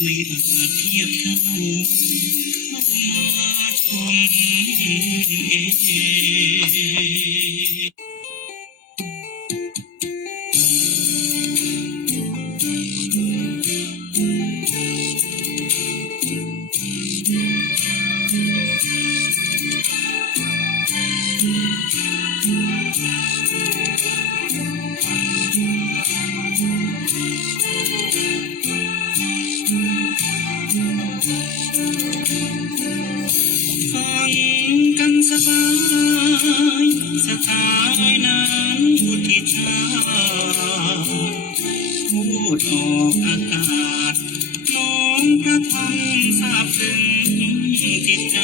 ไม่อาจเทียบเท่าเข้ามาชมเฟังกันสบายสไตล์นั้นพุทธิชาพูดออกอากาศน้อมพระธรรมทราบซึ้งจิตใจ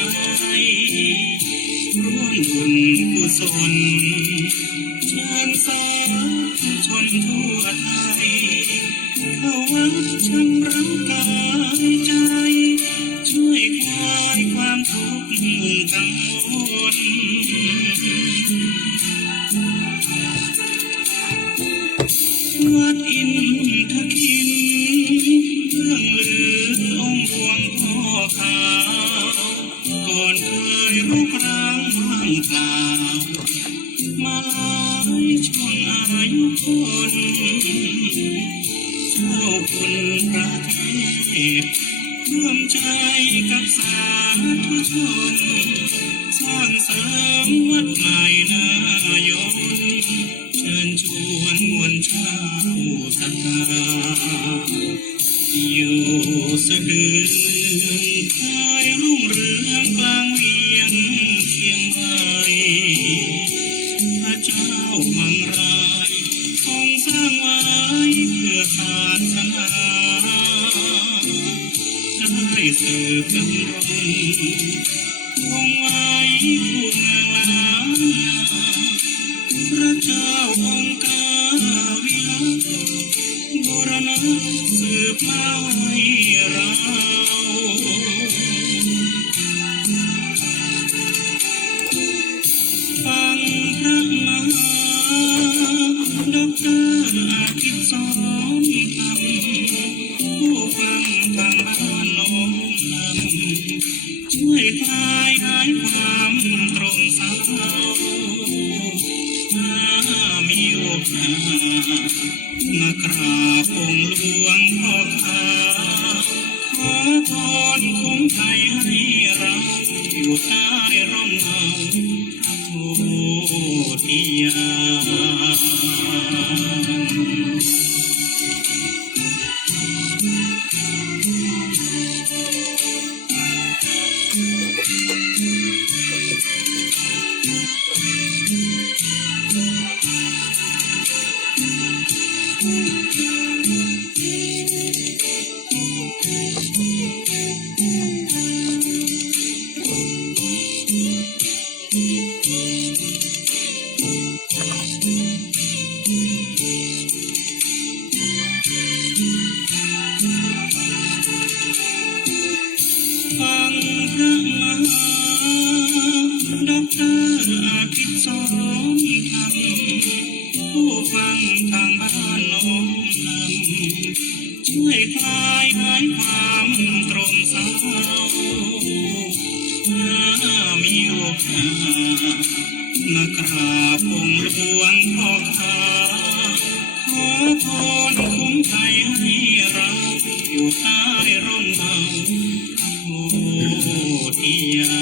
ร่วมบุญกุศลเชิญสาธุชนทั่วไทยเข้าวัดชำระกายใจช่วยคลายความทุกข์กังวลวัดอินทคินเรื่องลือองค์หลวงพ่อขาวก่อนเคยรุกรานว่างเปล่ามาหลายช่วงอายุคนเจ้าคุณพระเทพร่วมใจกับสาธุชนสร้างเสริมวัดใหม่นายนเชิญชวนมวลชาวศรัทธาอยู่สะดือเมืองคายรุ่งเรืองกลางเวียงเชียงใหม่พระเจ้ามังรายทรงสร้างไว้เพื่อศาสนาได้สืบดำรงคงไว้ผู้เมืองล้านนาพระเจ้าองค์กาวิรัตบูรณะสืบมาให้เราฟังพระมหาดอกเตอร์อาทิตย์สอนธรรมผู้ฟังทางบ้านน้อมนำช่วยคลายหายความตรงเศร้าถ้ามีโอกาสมากราบองค์หลวงพ่อขาวขอพรคุ้มไทยให้เราอยู่ใต้ร่มเงาโพธิญาฟังพระมหาดอกเตอร์อาทิตย์สอนธรรมผู้ฟังทางบ้านน้อมนำช่วยคลายหายความตรงเศร้าถ้ามีโอกาสมากราบองค์หลวงพ่อขาวขอพรคุ้มไทยให้เราอยู่ใต้ร่มเงาโพธิญา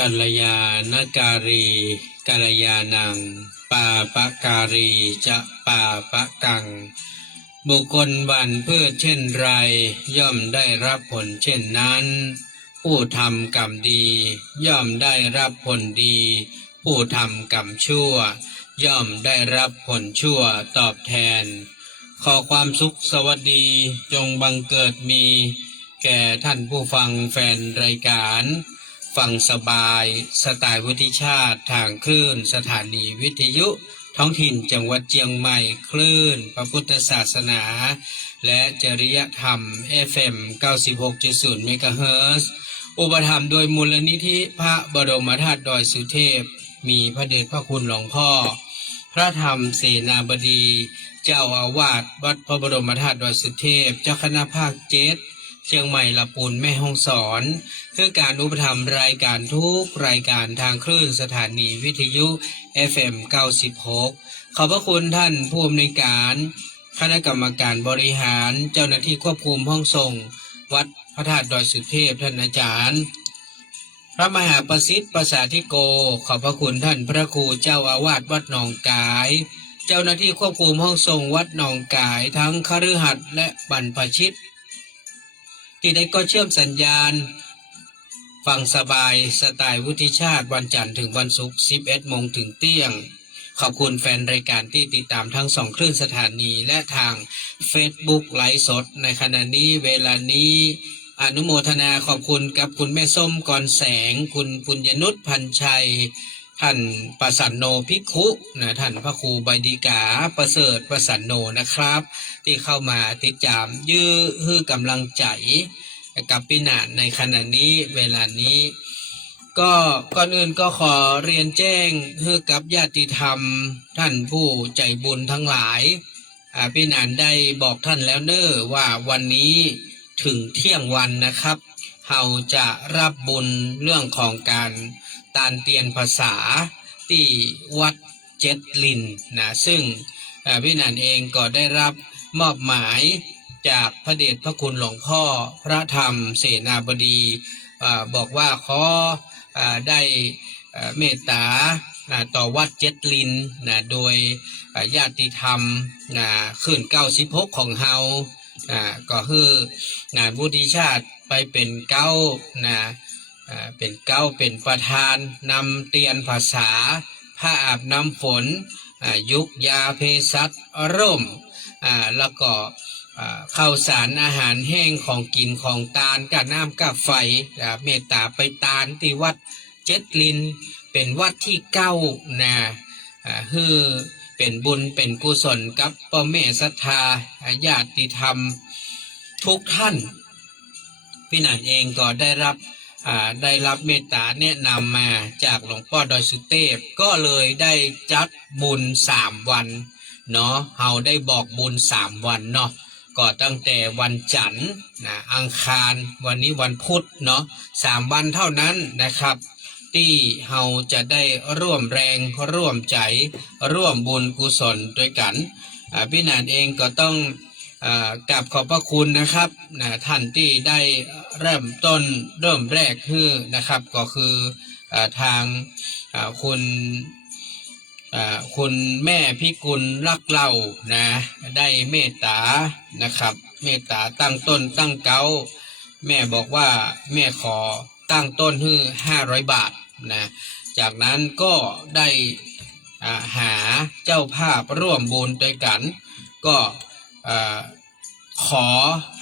กัลยาณการีกัลยาณังปาปการีจะปาปกังบุคคลหมั่นเพื่อเช่นไรย่อมได้รับผลเช่นนั้นผู้ทำกรรมดีย่อมได้รับผลดีผู้ทำกรรมชั่ว ย่อมได้รับผลชั่วตอบแทน ขอความสุขสวัสดีจงบังเกิดมีแก่ท่านผู้ฟังแฟนรายการฟังสบายสไตล์วุฒิชาติทางคลื่นสถานีวิทยุท้องถิ่นจังหวัดเชียงใหม่คลื่นพระพุทธศาสนาและจริยธรรม FM 96.0 เมกะเฮิรตซ์อุปถัมภ์โดยมูลนิธิพระบรมธาตุดอยสุเทพมีพระเดชพระคุณหลวงพ่อพระธรรมเสนาบดีเจ้าอาวาสวัดพระบรมธาตุดอยสุเทพเจ้าคณะภาค7เชียงใหม่ลำพูนแม่ฮ่องสอนคือการอุปถัมภ์รายการทุกรายการทางคลื่นสถานีวิทยุ FM 96ขอบพระคุณท่านผู้อำนวยการคณะกรรมการบริหารเจ้าหน้าที่ควบคุมห้องส่งวัดพระธาตุดอยสุเทพท่านอาจารย์พระมหาประสิทธิ์ประสาธิโกขอบพระคุณท่านพระครูเจ้าอาวาสวัดหนองกายเจ้าหน้าที่ควบคุมห้องส่งวัดหนองกายทั้งคฤหัสถ์และบรรพชิตที่ได้ก็เชื่อมสัญญาณฟังสบายสไตล์วุฒิชาติวันจันทร์ถึงวันศุกร์ 11 โมงถึงเที่ยงขอบคุณแฟนรายการที่ติดตามทั้ง2คลื่นสถานีและทาง Facebook ไลฟ์สดในขณะนี้เวลานี้อนุโมทนาขอบคุณกับคุณแม่ส้มกรแสงคุณปุญญนุชพันชัยท่านประสันโนภิกขุนะท่านพระครูใบดีกาประเสริฐประสันโนนะครับที่เข้ามาติดตามยื้อฮื้อกำลังใจกับพี่นาฏในขณะนี้เวลานี้ก็ก่อนอื่นก็ขอเรียนแจ้งฮื้อกับญาติธรรมท่านผู้ใจบุญทั้งหลายพี่นาฏได้บอกท่านแล้วเน้อว่าวันนี้ถึงเที่ยงวันนะครับเราจะรับบุญเรื่องของการตานเตียนภาษาที่วัดเจ็ดลินนะซึ่งพี่นันเองก็ได้รับมอบหมายจากพระเดชพระคุณหลวงพ่อพระธรรมเสนาบดีบอกว่าขอได้เมตตาต่อวัดเจ็ดลินนะโดยญาติธรรมขึ้น96ของเฮาก็คืองานวุฒิชาติไปเป็นเป็นเป็นประธานนำเตียนภาษาผ้าอาบน้ำฝนยุกยาเภสัชร่มแล้วก็ข้าวสารอาหารแห้งของกินของตาลกับน้ำกับไฟเมตตาไปตาลที่วัดเจ็ดลินเป็นวัดที่9นะคือเป็นบุญเป็นกุศลกับพ่อแม่ศรัทธาญาติธรรมทุกท่านพี่นันเองก็ได้รับเมตตาแนะนำมาจากหลวงพ่อดอยสุเทพก็เลยได้จัดบุญ3วันเนาะเฮาได้บอกบุญ3วันเนาะก็ตั้งแต่วันจันทร์อังคารวันนี้วันพุธเนาะ3วันเท่านั้นนะครับที่เฮาจะได้ร่วมแรงร่วมใจร่วมบุญกุศลด้วยกันพี่นันเองก็ต้องกราบขอบพระคุณนะครับท่านที่ได้เริ่มแรกคือนะครับก็คือทางคุณแม่พิกุลรักเรานะได้เมตตานะครับเมตตาตั้งต้นตั้งเก้าแม่บอกว่าแม่ขอตั้งต้นให้500 บาทนะจากนั้นก็ได้หาเจ้าภาพร่วมบุญด้วยกันก็ขอ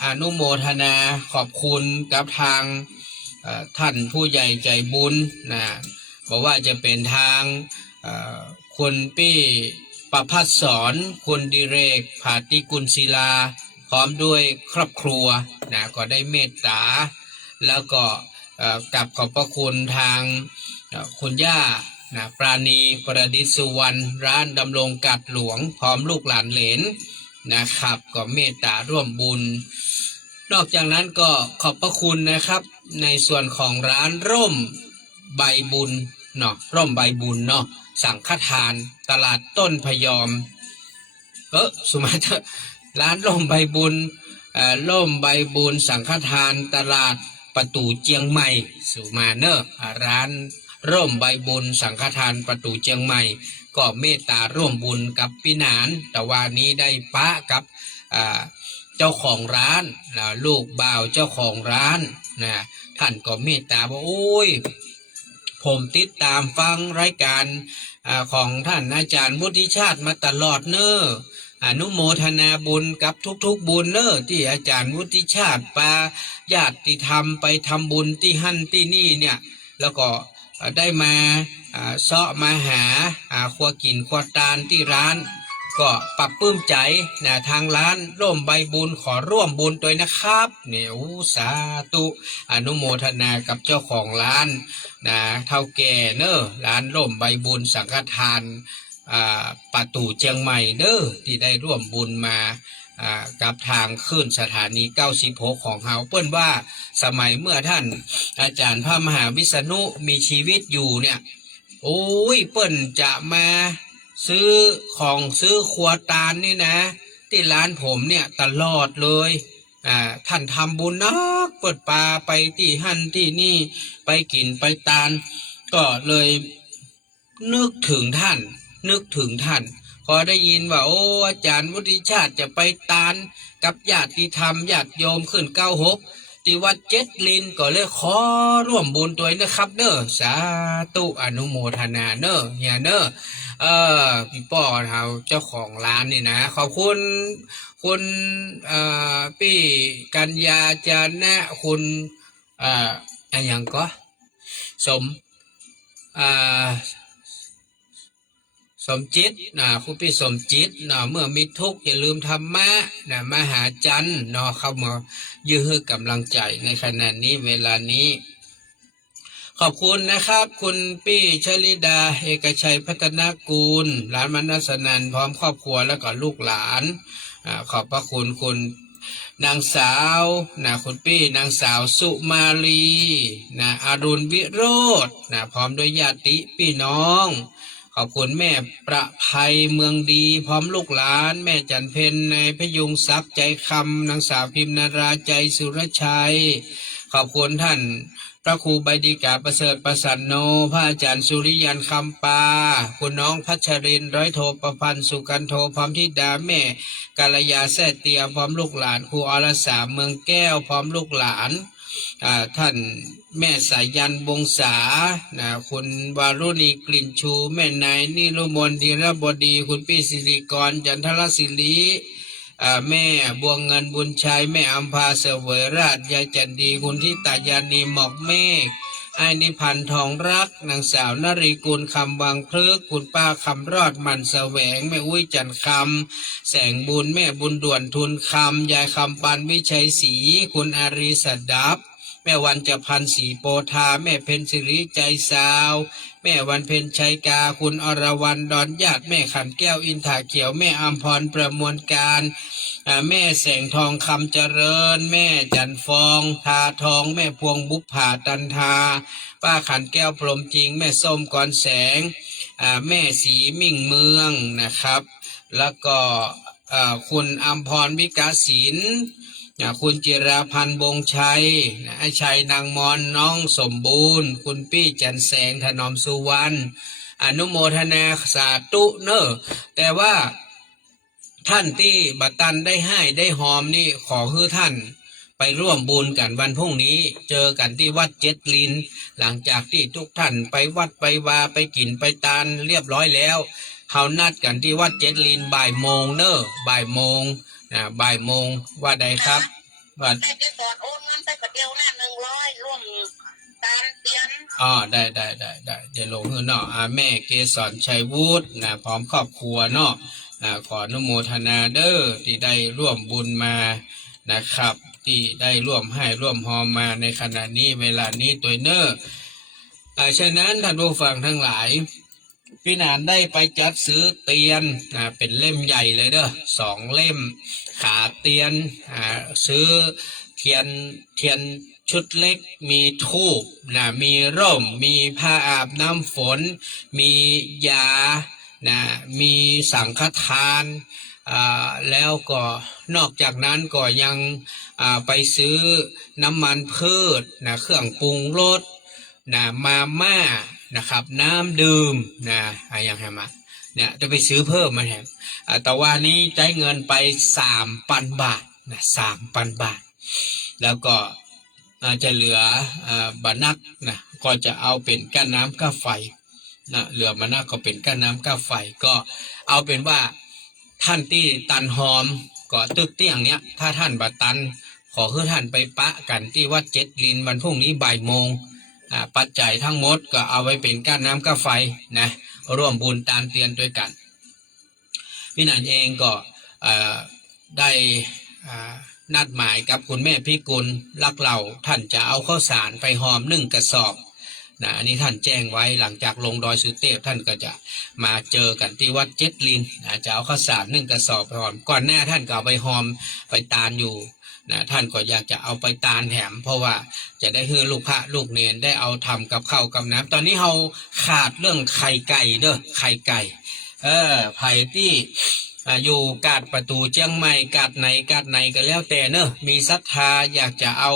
อนุโมทนาขอบคุณกับทางท่านผู้ใหญ่ใจบุญนะบอกว่าจะเป็นทางคุณปี้ประภัสสรคุณดิเรกภาติกุลศิลาพร้อมด้วยครอบครัวนะก็ได้เมตตาแล้วก็กับขอบพระคุณทางคุณย่าปราณีประดิษฐ์สุวรรณร้านดำรงกัดหลวงพร้อมลูกหลานเหลนนะครับก็เมตตาร่วมบุญนอกจากนั้นก็ขอบพระคุณนะครับในส่วนของร้านร่มใบบุญเนาะร่มใบบุญเนาะสังฆทานตลาดต้นพยอมสุมาเถอะร้านร่มใบบุญร่มใบบุญสังฆทานตลาดประตูเจียงใหม่สุมาเนอะร้านร่มใบบุญสังฆทานประตูเจียงใหม่ก็เมตตาร่วมบุญกับพี่นานแต่ว่านี้ได้ปะกับเจ้าของร้านลูกบ่าวเจ้าของร้านนะท่านก็เมตตาบอกโอ้ยผมติดตามฟังรายการ ของท่านอาจารย์วุฒิชาติมาตลอดเนออนุโมทนาบุญกับทุกๆบุญเนอที่อาจารย์วุฒิชาติปาญาติธรรมไปทำบุญที่หั่นที่นี่เนี่ยแล้วก็ได้มาเสาะมาหาครัวกินครัวตาลที่ร้านก็ปรับปลื้มใจนะทางร้านร่วมใบบุญขอร่วมบุญด้วยนะครับเนี่ยสาธุอนุโมทนากับเจ้าของร้านนะเท่าแก่เนอะร้านร่วมใบบุญสังฆทานประตูเชียงใหม่เนอะที่ได้ร่วมบุญมากับทางขึ้นสถานี96ของเฮาเปิ้นว่าสมัยเมื่อท่านอาจารย์พระมหาวิษณุมีชีวิตอยู่เนี่ยโอ้ยเปิ้นจะมาซื้อของซื้อครัวตาลนี่นะที่ร้านผมเนี่ยตลอดเลยท่านทำบุญนักเปิดปลาไปที่หั่นที่นี่ไปกินไปตาลก็เลยนึกถึงท่านพอได้ยินว่าโอ้อาจารย์วุฒิชาติจะไปตาลกับญาติธรรมญาติโยมขึ้น96ที่วัดเจ็ดลินก็เลยขอร่วมบุญตัวนะครับเนอะสาธุอนุโมทนาเนอะเฮียเนอะพี่ป้อเราเจ้าของร้านนี่นะขอบคุณคุณพี่กัญญาจานะคุณอะไรอย่างก็สมสมจิตคุณพี่สมจิตเมื่อมีทุกข์อย่าลืมธรรมะมหาจันทร์เข้ามายื้อให้กำลังใจในขณะนี้เวลานี้ขอบคุณนะครับคุณพี่ชลิดาเอกชัยพัฒนากูลหลานมนัสนันพร้อมครอบครัวแล้วก็ลูกหลานขอบพระคุณคุณนางสาวคุณพี่นางสาวสุมาลีอรุณวิโรจน์พร้อมด้วยญาติพี่น้องขอบคุณแม่ประภัยเมืองดีพร้อมลูกหลานแม่จันเพนในพยุงทรัพย์ใจคำนางสาวพิมนาราใจสุรชัยขอบคุณท่านพระครูใบดีกาประเสริฐประสันโนพระอาจารย์สุริยันคำปาคุณน้องพัชรินร้อยโทประพันธ์สุกันโทพร้อมธิดาแม่กาลยาแซ่เตียพร้อมลูกหลานครูอรสาเมืองแก้วพร้อมลูกหลานท่านแม่สายยันวงศาคุณวารุณีกลิ่นชูแม่นายนิรุมนดีรบดีคุณพี่สิริกรจันทรศิริแม่บัวเงินบุญชัยแม่อัมพาเสวยราชยายจันดีคุณทิตายานีหมอกเมฆไอ้นิพันธ์ทองรักนางสาวนรีกุลคำวังพฤกษ์คุณป้าคำรอดมันแสวงแม่อุ้ยจันคำแสงบุญแม่บุญด่วนทุนคำยายคำปันวิชัยศรีคุณอารีสัดดับแม่วันจะพันศรีโปธาแม่เพนสิริใจสาวแม่วันเพนชัยกาคุณอรวรรณดอนญาติแม่ขันแก้วอินทาเขียวแม่อัมพรประมวลการแม่แสงทองคำเจริญแม่จันฟองทาทองแม่พวงบุพผาตันทาป้าขันแก้วพรหมจริงแม่ส้มก่อนแสงแม่สีมิ่งเมืองนะครับแล้วก็คุณอัมพรวิกาศิลป์คุณจิราพันธ์วงชัยไอ้ชัยนางมอนน้องสมบูรณ์คุณปี้จันแสงถนอมสุวรรณอนุโมทนาสาธุเนอะแต่ว่าท่านที่บัตตันได้ให้ได้หอมนี่ขอให้ท่านไปร่วมบุญกันวันพรุ่งนี้เจอกันที่วัดเจ็ดลินหลังจากที่ทุกท่านไปวัดไปวาไปกินไปตาลเรียบร้อยแล้วเขานัดกันที่วัดเจ็ดลินบ่ายโมงเนอะบ่ายโมงว่าใดครับว่าได้ไปก่อนโอนเงินไปกระเดียวหน้า100ร่วมการเตียนได้เดี๋ยวลงเงินเนาะแม่เกษรชัยวุฒิพร้อมครอบครัวเนาะขออนุโมทนาเด้อที่ได้ร่วมบุญมานะครับที่ได้ร่วมให้ร่วมหอมมาในขณะนี้เวลานี้ตัวเนอฉะนั้นท่านผู้ฟังทั้งหลายพี่นานได้ไปจัดซื้อเตียนเป็นเล่มใหญ่เลยเด้อ2 เล่มขาเตียนซื้อเทียนชุดเล็กมีธูปมีร่มมีผ้าอาบน้ำฝนมียามีสังฆทานแล้วก็นอกจากนั้นก็ยังไปซื้อน้ำมันพืชเครื่องปรุงรสมาม่านะครับน้ำดื่มอย่างไรมาเนี่ยจะไปซื้อเพิ่มมาแถมแต่ว่านี้ใช้เงินไป3,000 บาท3,000 บาทแล้วก็จะเหลือบานักก็จะเอาเป็นก้านน้ำค่าไฟ นะเหลือมานะก็เป็นก้าน้ำก้าไฟก็เอาเป็นว่าท่านที่ตันหอมก็ตึกเตี้ยงเนี้ยถ้าท่านบัตันขอให้ท่านไปปะกันที่วัดเจ็ดลินวันพรุ่งนี้บ่ายโมงปัจจัยทั้งหมดก็เอาไว้เป็นก้าน้ำก้าไฟนะร่วมบุญตามเตียนด้วยกันพี่นันเองก็ได้นัดหมายกับคุณแม่พิกุลลักเหล่าท่านจะเอาข้าวสารไปหอม1 กระสอบนะอันนี้ท่านแจ้งไว้หลังจากลงดอยสุเทพท่านก็จะมาเจอกันที่วัดเจ็ดลินจะเอาข้าวสาร1 กระสอบไปหอมก่อนหน้าท่านก็เอาไปหอมไปตาลอยู่นะท่านก็อยากจะเอาไปตาลแถมเพราะว่าจะได้ให้ลูกพระลูกเนรได้เอาทำกับข้าวกับน้ำตอนนี้เราขาดเรื่องไข่ไก่เด้อไข่ไก่ไผ่ที่อยู่กาดประตูเชียงใหม่กาดไหนก็แล้วแต่เนอะมีศรัทธาอยากจะเอา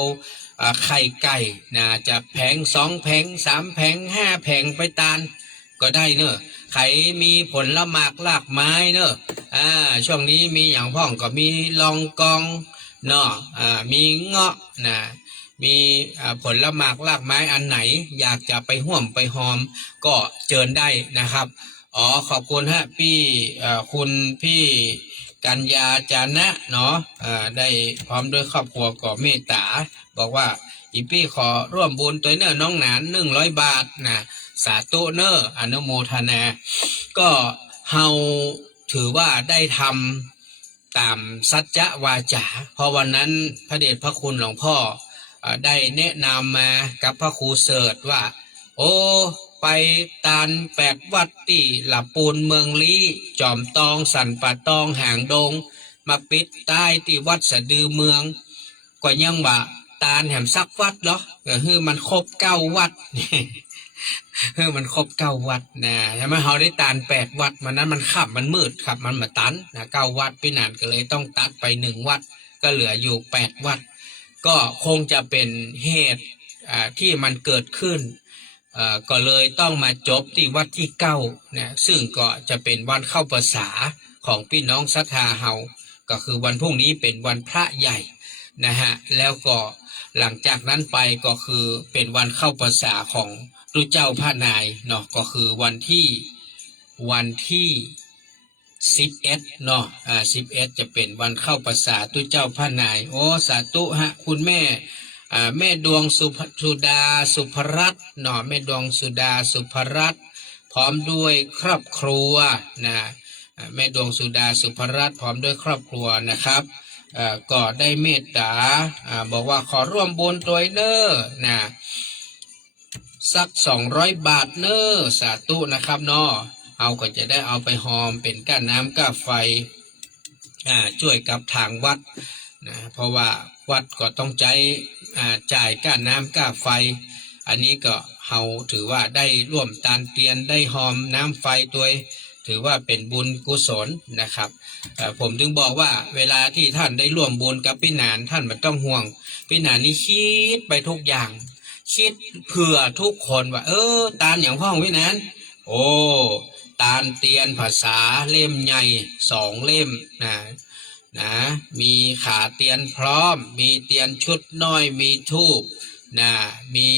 ไข่ไก่นะจะแผง2 แผง 3 แผง 5 แผงไปตาลก็ได้เนอะไข่มีผลละหมากลากไม้เนอะช่วงนี้มีอย่างพ่องก็มีลองกองเนาะมีเงาะนะมีผลละหมากลากไม้อันไหนอยากจะไปห่วมไปหอมก็เชิญได้นะครับขอบคุณฮะพี่คุณพี่กัญญาจานะเนาะได้พร้อมด้วยครอบครัวก็เมตตาบอกว่าอีพี่ขอร่วมบุญตัวเนอน้องหนาน100 บาทนะสาธุเนออนุโมทนาก็เฮาถือว่าได้ทำตามสัจจะวาจาเพราะวันนั้นพระเดชพระคุณหลวงพ่อได้แนะนำมากับพระครูเสิร์ชว่าโอ้ไปตาล8 วัดที่หลับปูนเมืองลี้จอมตองสันป่าตองหางดงมาปิดใต้ที่วัดสะดือเมืองก็ยังว่าตาลแหมซักวัดเหรอก็คือมันครบ9 วัดมันครบ9 วัดนะใช่ไหมเขาได้ตาล8 วัดมันนั้นมันขับมันมืดครับมันมาตันนะ9 วัดพี่นานก็เลยต้องตัดไป1 วัดก็เหลืออยู่8 วัดก็คงจะเป็นเหตุที่มันเกิดขึ้นก็เลยต้องมาจบที่วัดที่9นะซึ่งก็จะเป็นวันเข้าพรรษาของพี่น้องศรัทธาเฮาก็คือวันพรุ่งนี้เป็นวันพระใหญ่นะฮะแล้วก็หลังจากนั้นไปก็คือเป็นวันเข้าพรรษาของพระเจ้าพระนายเนาะก็คือวันที่11เนาะ11จะเป็นวันเข้าพรรษาตุเจ้าพระนายโอ้สาธุฮะคุณแม่แม่ดวงสุดาสุภรัตน์เนาะแม่ดวงสุดาสุภรัตน์พร้อมด้วยครอบครัวนะแม่ดวงสุดาสุภรัตน์พร้อมด้วยครอบครัวนะครับก็ได้เมตตาบอกว่าขอร่วมบุญตัวเนอนะสัก200 บาทเนอสาธุนะครับเนาะเอาก็จะได้เอาไปหอมเป็นก้าน้ำก้าไฟช่วยกับทางวัดนะเพราะว่าวัดก็ต้องจ่ายก้าน้ำก้าไฟอันนี้ก็เฮาถือว่าได้ร่วมตานเตียนได้หอมน้ำไฟตัวถือว่าเป็นบุญกุศลนะครับผมถึงบอกว่าเวลาที่ท่านได้ร่วมบุญกับพี่นานท่านไม่ต้องห่วงพี่นานนี่คิดไปทุกอย่างคิดเผื่อทุกคนว่าตาลอย่างพ่อพี่นานโอ้ตาลเตียนภาษาเล่มใหญ่2 เล่มนะมีขาเตียนพร้อมมีเตียนชุดน้อยมีธูปนะมี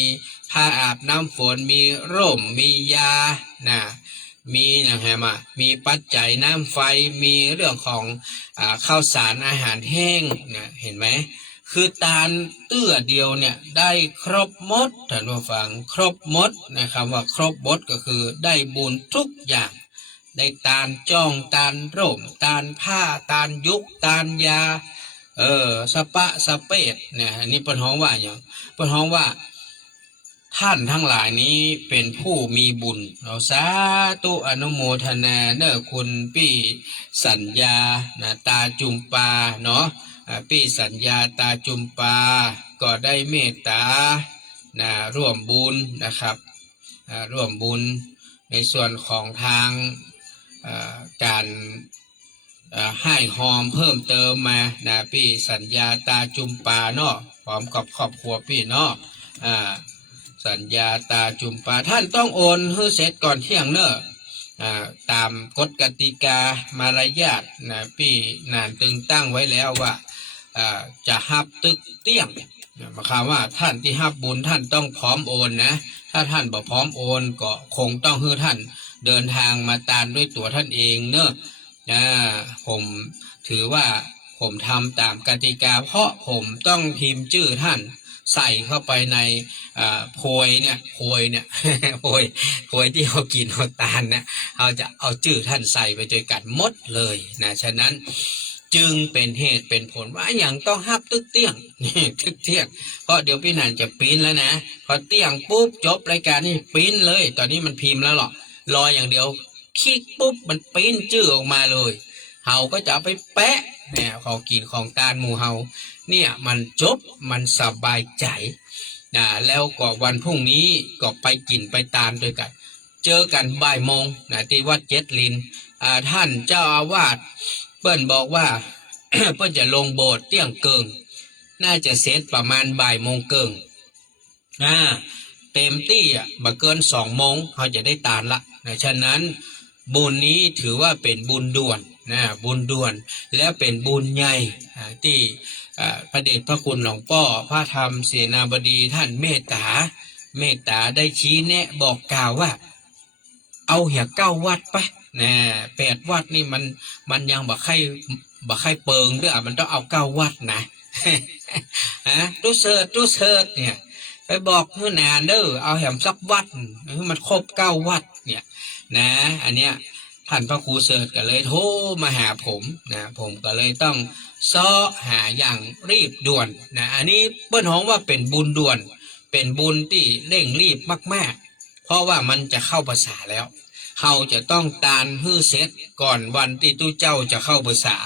ผ้าอาบน้ำฝนมีร่มมียานะมีมีปัจจัยน้ำไฟมีเรื่องของข้าวสารอาหารแห้งนะเห็นไหมคือตาลเตื้อเดียวเนี่ยได้ครบหมดท่านผู้ฟังครบหมดนะครับว่าครบหมดก็คือได้บุญทุกอย่างได้ตาลจ้องตาลร่มตาลผ้าตาลยุกตาลยาสปะสเปดเนี่ยอันนี้เป็นห้องว่าอย่างเป็นห้องว่าท่านทั้งหลายนี้เป็นผู้มีบุญเราสาธุอนุโมทนาเนอคุณพี่สัญญาตาจุมปาเนาะพี่สัญญาตาจุมปาก็ได้เมตตาร่วมบุญนะครับร่วมบุญในส่วนของทางการให้หอมเพิ่มเติมมาพี่สัญญาตาจุมปาเนาะพร้อมกับครอบครัวพี่เนาะสัญญาตาจุมปาท่านต้องโอนให้เสร็จก่อนเที่ยงเนอะตามกฎกติกามารยาทพี่นานตึงตั้งไว้แล้วว่าจะหับตึกเตี้ยง หมายความว่าท่านที่รับบุญท่านต้องพร้อมโอนนะถ้าท่านบ่พร้อมโอนก็คงต้องให้ท่านเดินทางมาตามด้วยตัวท่านเองเนอะผมถือว่าผมทำตามกติกาเพราะผมต้องพิมพ์ชื่อท่านใส่เข้าไปในโพยเนี่ย โพยที่เขากินเขาตาลเนี่ยเขาจะเอาชื่อท่านใส่ไปด้วยกันหมดเลยนะฉะนั้นจึงเป็นเหตุเป็นผลว่าอย่างต้องฮับตึกเตี้ยงนี่ตึกเตี้ยงเพราะเดี๋ยวพี่นันจะปริ้นแล้วนะพอเตี้ยงปุ๊บจบรายการนี่ปริ้นเลยตอนนี้มันพิมพ์แล้วหรอรออย่างเดียวคลิกปุ๊บมันปริ้นชื่อออกมาเลยเฮาก็จะเอาไปแปะเนี่ยเขากินของตาลหมู่เฮาเนี่ยมันจบมันสบายใจแล้วก็วันพรุ่งนี้ก็ไปกินไปตาลด้วยกันเจอกันบ่ายโมงนะที่วัดเจ็ดลินท่านเจ้าอาวาสเปิ้นบอกว่า เปิ้นจะลงโบสถ์เตี้ยงเกิงน่าจะเสร็จประมาณบ่ายโมงเกิงเต็มที่บ่เกิน2 โมงเขาจะได้ตาลละนะฉะนั้นบุญนี้ถือว่าเป็นบุญด่วนนะบุญด่วนและเป็นบุญใหญ่ที่พระเดชพระคุณหลวงพ่อพระธรรมเสนาบดีท่านเมตตาได้ชี้แนะบอกกล่าวว่าเอาเหี่ย9 วัดไปนะ8 วัดนี่มันยังบ่ใครเปิงด้วยมันต้องเอา9 วัดนะตู้เสิร์ชเนี่ยไปบอกเพื่อนานเด้อเอาแหมสักวัดมันครบ9 วัดเนี่ยนะอันเนี้ยท่านพระครูเสิร์ชก็เลยโทรมาหาผมนะผมก็เลยต้องซ้อหาอย่างรีบด่วนนะอันนี้เปิ้นฮ้องว่าเป็นบุญด่วนเป็นบุญที่เร่งรีบมากๆเพราะว่ามันจะเข้าพรรษาแล้วเขาจะต้องตานฮื้อเสร็จก่อนวันที่ตู้เจ้าจะเข้าพรรษา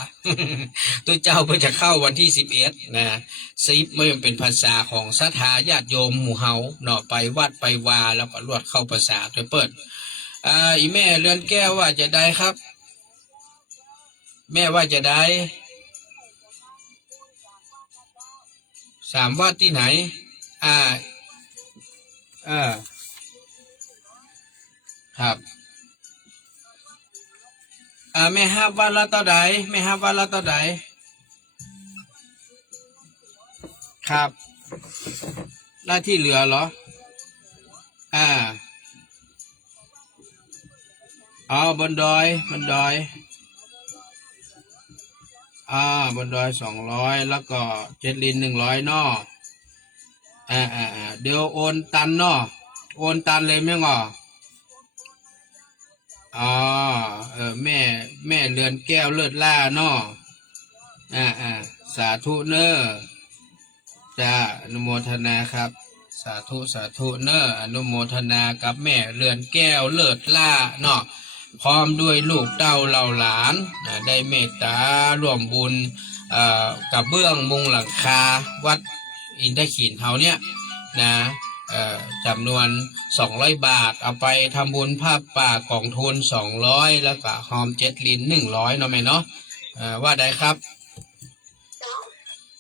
ตู้เจ้าเพื่อจะเข้าวันที่11นะ10ไม่เป็นภาษาของศรัทธาญาติโยมหมู่เฮาเนาะไปวัดไปวาแล้วก็รวดเข้าพรรษาโดยเปิดอีแม่เรือนแก้วว่าจะได้ครับ แม่ว่าจะได้3 วัดที่ไหนครับแม่ฮับวัดละต่อใดแม่ฮับวัดละต่อใดครับแล้วที่เหลือเหรอบนดอยบนดอย200แล้วก็เจ็ดลิน100นอเดี๋ยวโอนตันนอโอนตันเลยไหมงแม่เรือนแก้วเลิศล่านอสาธุเนอจ้าอนุโมทนาครับสาธุเนออนุโมทนากับแม่เรือนแก้วเลิศล่าเนาะพร้อมด้วยลูกเต้าเหล่าหลานได้เมตตาร่วมบุญกับเบื้องมุงหลังคาวัดอินทขินเฮาเนี่ยนะจำนวน200 บาทเอาไปทำบุญผ้าป่าของทุน200แล้วก็หอมเจ็ดลิน100เนาะแม่เนาะว่าได้ครับ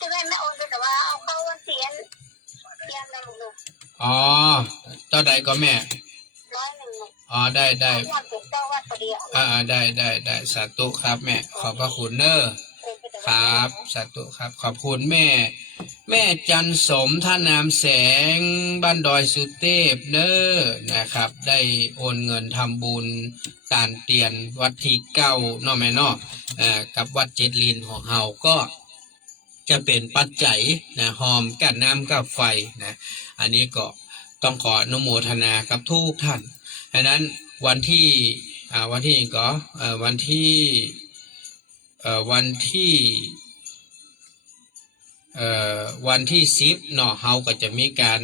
จะไม่โอนไปแต่ว่าเอาเข้าวันเสียนนะลูกเจ้าใดก็แม่101ได้ได้สาธุครับแม่ขอบพระคุณเนอครับสาธุครับขอบคุณแม่จันสมท่านามแสงบ้านดอยสุเทพเนอนะครับได้โอนเงินทำบุญตานเตียนวัดที่9เนาะแม่เนาะกับวัดเจ็ดลินของเฮาก็จะเป็นปัจจัยนะหอมกับน้ำกับไฟนะอันนี้ก็ต้องขออนุโมทนากับทุกท่านดังนั้นวันที่วันที่10เนาะเฮาก็จะมีการ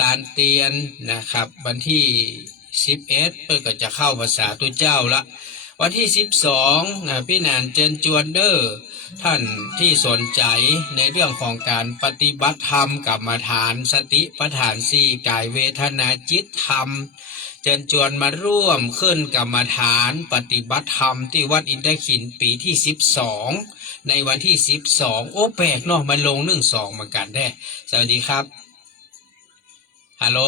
ตานเตียนนะครับวันที่11เพิ่นก็จะเข้าภาษาตัวเจ้าละวันที่12พี่นานเจนจวนเดอร์ท่านที่สนใจในเรื่องของการปฏิบัติธรรมกรรมฐานสติปัฏฐาน4กายเวทนาจิตธรรมเชิญชวนมาร่วมขึ้นกรรมฐานปฏิบัติธรรมที่วัดอินทขินปีที่12ในวันที่12โอ้แปลกเนาะมันลง12เหมือนกันแท้สวัสดีครับฮัลโหล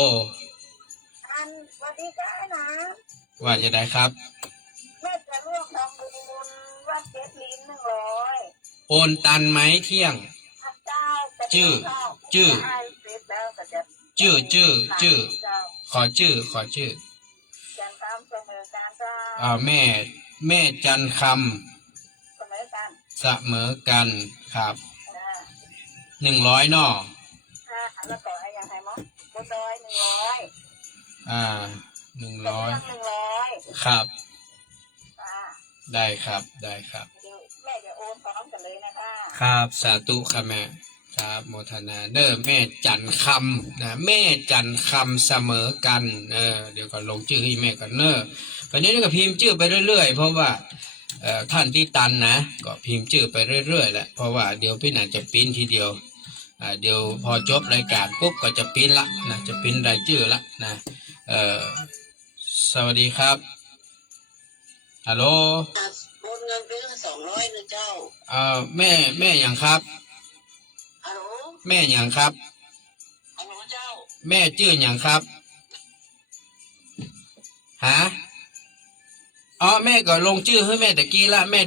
สวัสดีจ้านะว่าจะได้ครับแม่จะร่วมทำบุญวัดเจ็ดลิน100โอนตันไหมเที่ยงชื่อ ชื่อ ให้เสร็จแล้วก็จะ ชื่อ เจ้า ขอชื่อ จันทร์คำเสมอการเจ้า แม่จันค เสมอกัน ำเสมอกันครับ อ่า 100นอ แล้วต่อให้ยังไงมั้งบนดอย100 100 100 ครับ อ่า ได้ครับ เดี๋ยวแม่จะโอนพร้อมกันเลยนะคะ ครับสาธุครับแม่ครับโมทนาเด้อแม่จันคำนะแม่จันคำเสมอกันเดี๋ยวก็ลงชื่อให้แม่กันเนอะวันนี้ก็พิมพ์ชื่อไปเรื่อยๆเพราะว่าท่านที่ตันนะก็พิมพ์ชื่อไปเรื่อยๆแหละเพราะว่าเดี๋ยวพี่น่าจะปิ้นทีเดียวเดี๋ยวพอจบรายการปุ๊บก็จะปิ้นละนะจะปิ้นรายชื่อละนะสวัสดีครับฮัลโหล โอนเงินไปตั้ง200นะเจ้า แม่อย่างครับ ฮัลโหล แม่อย่างครับ ฮัลโหลเจ้า แม่ชื่ออย่างครับฮะแม่ก็ลงชื่อให้แม่ตะกี้ละแม่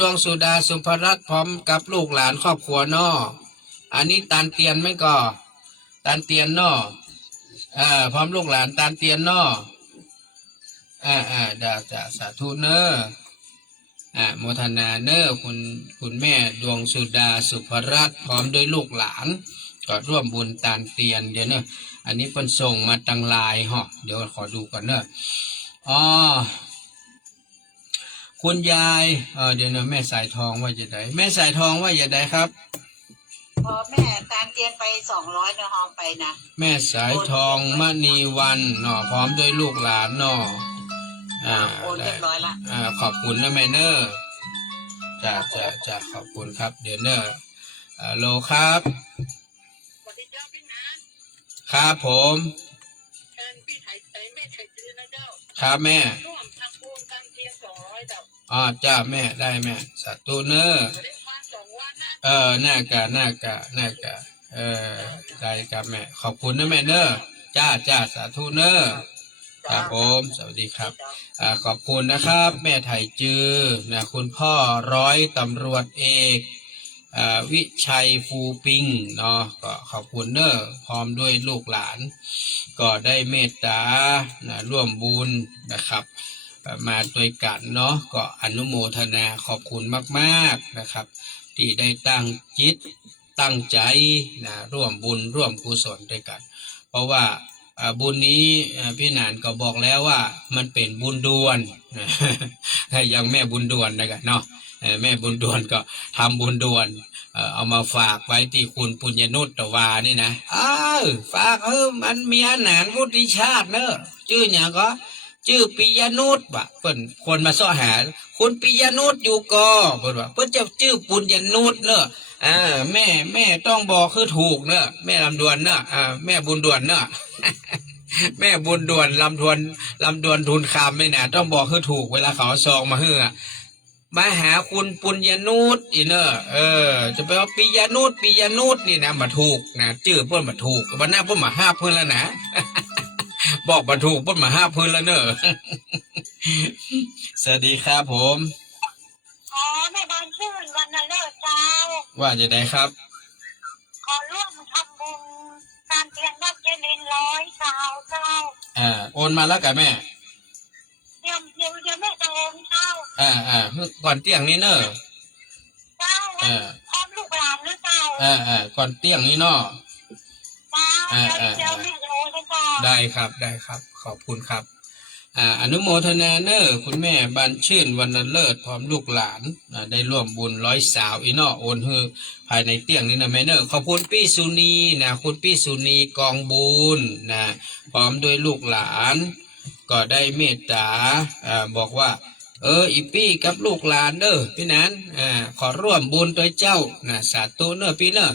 ดวงสุดาสุภรัตน์พร้อมกับลูกหลานครอบครัวนออันนี้ตานเตียนไม่ก่อตานเตียนนอพร้อมลูกหลานตานเตียนนอดาจะสาธุเนอโมทนาเนอคุณแม่ดวงสุดาสุภรัตน์พร้อมด้วยลูกหลานก็ร่วมบุญตานเตียนเดี๋ยวเนอะอันนี้เพิ่นส่งมาตังไลน์เหาะเดี๋ยวขอดูก่อนเนอะคุณยายเดี๋ยวนะแม่สายทองว่าจะได้แม่สายทองว่าจะได้ครับพอแม่ตามเตียนไป200นะฮอมไปนะ แม่สายทองมณีวันพร้อมด้วยลูกหลานโอนเรียบร้อยละขอบคุณนะแม่เนอจะขอบคุณครับเดี๋ยวเนอโลครับสวัสดีเจ้าพี่นานครับผมแทนพี่ไทยแม่ไทยจือนะเจ้าครับแม่ร่วมทำบุญกันเพียง200เจ้าจ้าแม่ได้แม่สาธุเนอน่ากะได้ครับแม่ขอบคุณนะแม่เนอจ้าสาธุเนอครับผมสวัสดีครับขอบคุณนะครับแม่ไทยจือนะคุณพ่อร้อยตำรวจเอกวิชัยฟูปิงเนาะก็ขอบคุณเนอพร้อมด้วยลูกหลานก็ได้เมตตาร่วมบุญนะครับมาด้วยกันเนาะก็อนุโมทนาขอบคุณมากๆนะครับที่ได้ตั้งจิตตั้งใจร่วมบุญร่วมกุศลด้วยกันเพราะว่าบุญนี้พี่นานก็บอกแล้วว่ามันเป็นบุญด่วนถ้ายังแม่บุญด่วนนะครับเนาะแม่บุญด่วนก็ทำบุญด่วนเอามาฝากไว้ที่คุณปุญญนุตตวานี่นะฝากมันมีอาหารวุฒิชาติเนอะชื่ออย่างก็ชื่อปิยนุตว่ะเพิ่นคนมาซ้อหาคุณปิยนุตอยู่ก็เพิ่นว่าเพิ่นจะชื่อปุญญนุตเนอะแม่ต้องบอกคือถูกเนอะแม่ลำดวนเนอะแม่บุญด่วนเนอะ แม่บุญด่วนลำดวนทุนคำไม่น่ะต้องบอกคือถูกเวลาเขาซองมาเฮือมาหาคุณปุญญนุตอีเนอะจะไปว่าปิยนุตนี่นะมาถูกนะชื่อเพิ่นมาถูกวันหน้าเพิ่นมาห้าเพิ่นแล้วนะ บอกมาถูกเพิ่นมาห้าเพิ่นแล้วเนอะ สวัสดีครับผมแม่บานชื่นวันนั้นเลิกเจ้าว่าจะได้ครับขอร่วมทำบุญการเตียนวัดเจริญ100เจ้าโอนมาแล้วกันแม่เดี๋ยวแม่จะโอนเจ้าก่อนเที่ยงนี้เนอะเจ้าพร้อมลูกหลานหรือเปล่าก่อนเที่ยงนี้เนาะเดี๋ยวแม่จะโอนให้เจ้าได้ครับขอบคุณครับอนุโมทนาเนอร์คุณแม่บันชื่นวรรณเลิศพร้อมลูกหลานได้ร่วมบุญ100 สาวอีนอโอนฮือภายในเตียงนี้นะแม่เนอร์ขอบคุณพี่สุนีนะคุณพี่สุนีกองบุญนะพร้อมด้วยลูกหลานก็ได้เมตตาบอกว่าอีปี้กับลูกหลานเนอพี่นั้นขอร่วมบุญโดยเจ้านะสาธุเนอพี่เนอ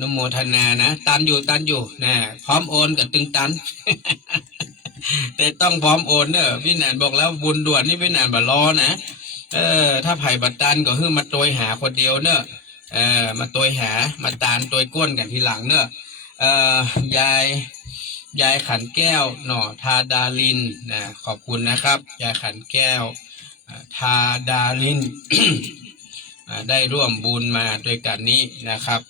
นุโมทนานะตันอยู่นะพร้อมโอนกับตึงตัน แต่ต้องพร้อมโอนเนอะพี่แนนบอกแล้วบุญด่วนนี่พี่แนนบ่รอนะถ้าไผ่บัตตันก็คือมาโตยหาคนเดียวเนอะมาโตยหามาตานโตยก้นกันทีหลังเนอะยายขันแก้วหน่อทาดาลินนะขอบคุณนะครับยายขันแก้วทาดาลิน ได้ร่วมบุญมาด้วยกันนี้นะครับ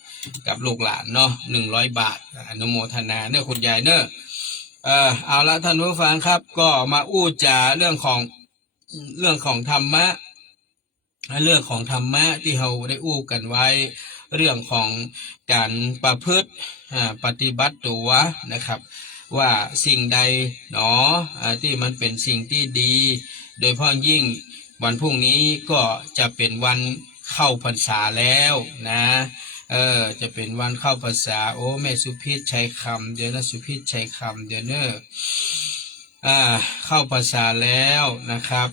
กับลูกหลานเนาะ100 บาทอนุโมทนาเนอะคุณยายเนอะเอาละท่านผู้ฟังครับก็มาอู้จาเรื่องของธรรมะที่เราได้อู้กันไว้เรื่องของการประพฤติปฏิบัติตัวนะครับว่าสิ่งใดหนอที่มันเป็นสิ่งที่ดีโดยเฉพาะยิ่งวันพรุ่งนี้ก็จะเป็นวันเข้าพรรษาแล้วนะจะเป็นวันเข้าพรรษาโอ้แม่สุพิษชัยคำเดี๋ยวนะสุพิษชัยคำเดี๋ยวเนอะเข้าพรรษาแล้วนะครับ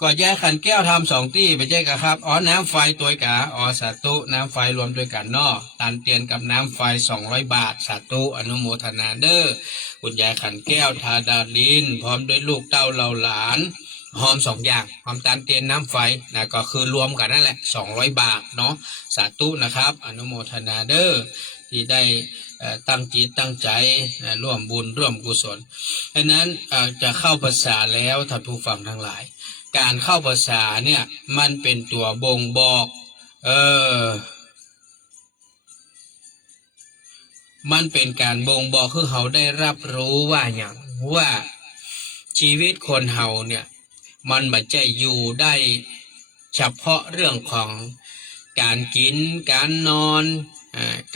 ก็แยกขันแก้วทำ2 ที่ไปแยกกันครับน้ำไฟตัวกะสาธุน้ำไฟรวมด้วยกันเนาะตันเตียนกับน้ำไฟ200 บาทสาธุอนุโมทนาเด้อคุณยายขันแก้วทาดาลินพร้อมด้วยลูกเต้าเหล่าหลานหอม2 อย่างหอมตันเตียนน้ำไฟนะก็คือรวมกันนั่นแหละ200 บาทเนาะสาธุนะครับอนุโมทนาเด้อที่ได้ตั้งจิตตั้งใจร่วมบุญร่วมกุศลดังนั้นจะเข้าพรรษาแล้วท่านผู้ฟังทั้งหลายการเข้าพรรษาเนี่ยมันเป็นตัวบ่งบอกมันเป็นการบ่งบอกคือเขาได้รับรู้ว่าอย่างว่าชีวิตคนเฮาเนี่ยมันไม่ใช่อยู่ได้เฉพาะเรื่องของการกินการนอน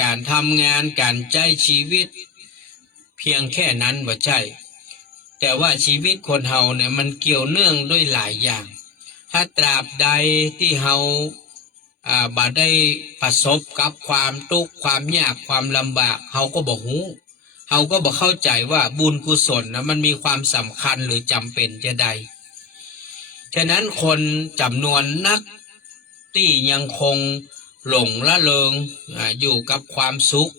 การทำงานการใช้ชีวิตเพียงแค่นั้นไม่ใช่แต่ว่าชีวิตคนเฮาเนี่ยมันเกี่ยวเนื่องด้วยหลายอย่างถ้าตราบใดที่เฮาบ่ได้ประสบกับความทุกข์ความยากความลำบากเฮาก็บ่ฮู้เฮาก็บ่เข้าใจว่าบุญกุศลนะมันมีความสำคัญหรือจำเป็นจะใดฉะนั้นคนจำนวนนักที่ยังคงหลงละเลงอยู่กับความสุข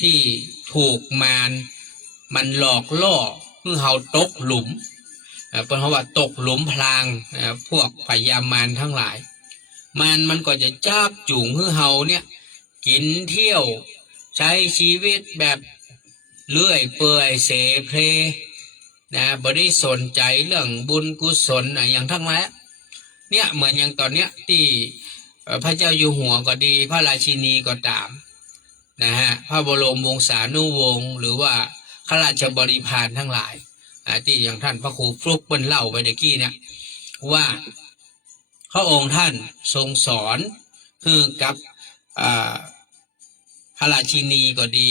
ที่ถูกมันหลอกล่อเพื่อเฮาตกหลุมเพราะว่าตกหลุมพรางพวกพยามารทั้งหลายมันก็จะจับจูงให้เฮาเนี่ยกินเที่ยวใช้ชีวิตแบบเลื่อยเปื่อยเสเพลนะบ่ได้สนใจเรื่องบุญกุศลอย่างทั้งหลายเนี่ยเหมือนอย่างตอนเนี้ยที่พระเจ้าอยู่หัวก็ดีพระราชินีก็ตามนะฮะพระบรมวงศานุวงศ์หรือว่าข้าราชบริพารทั้งหลายที่อย่างท่านพระครูฟลุกเปิ้นเล่าไปเมื่อกี้เนี่ยว่าพระองค์ท่านทรงสอนคือกับพระราชินีก็ดี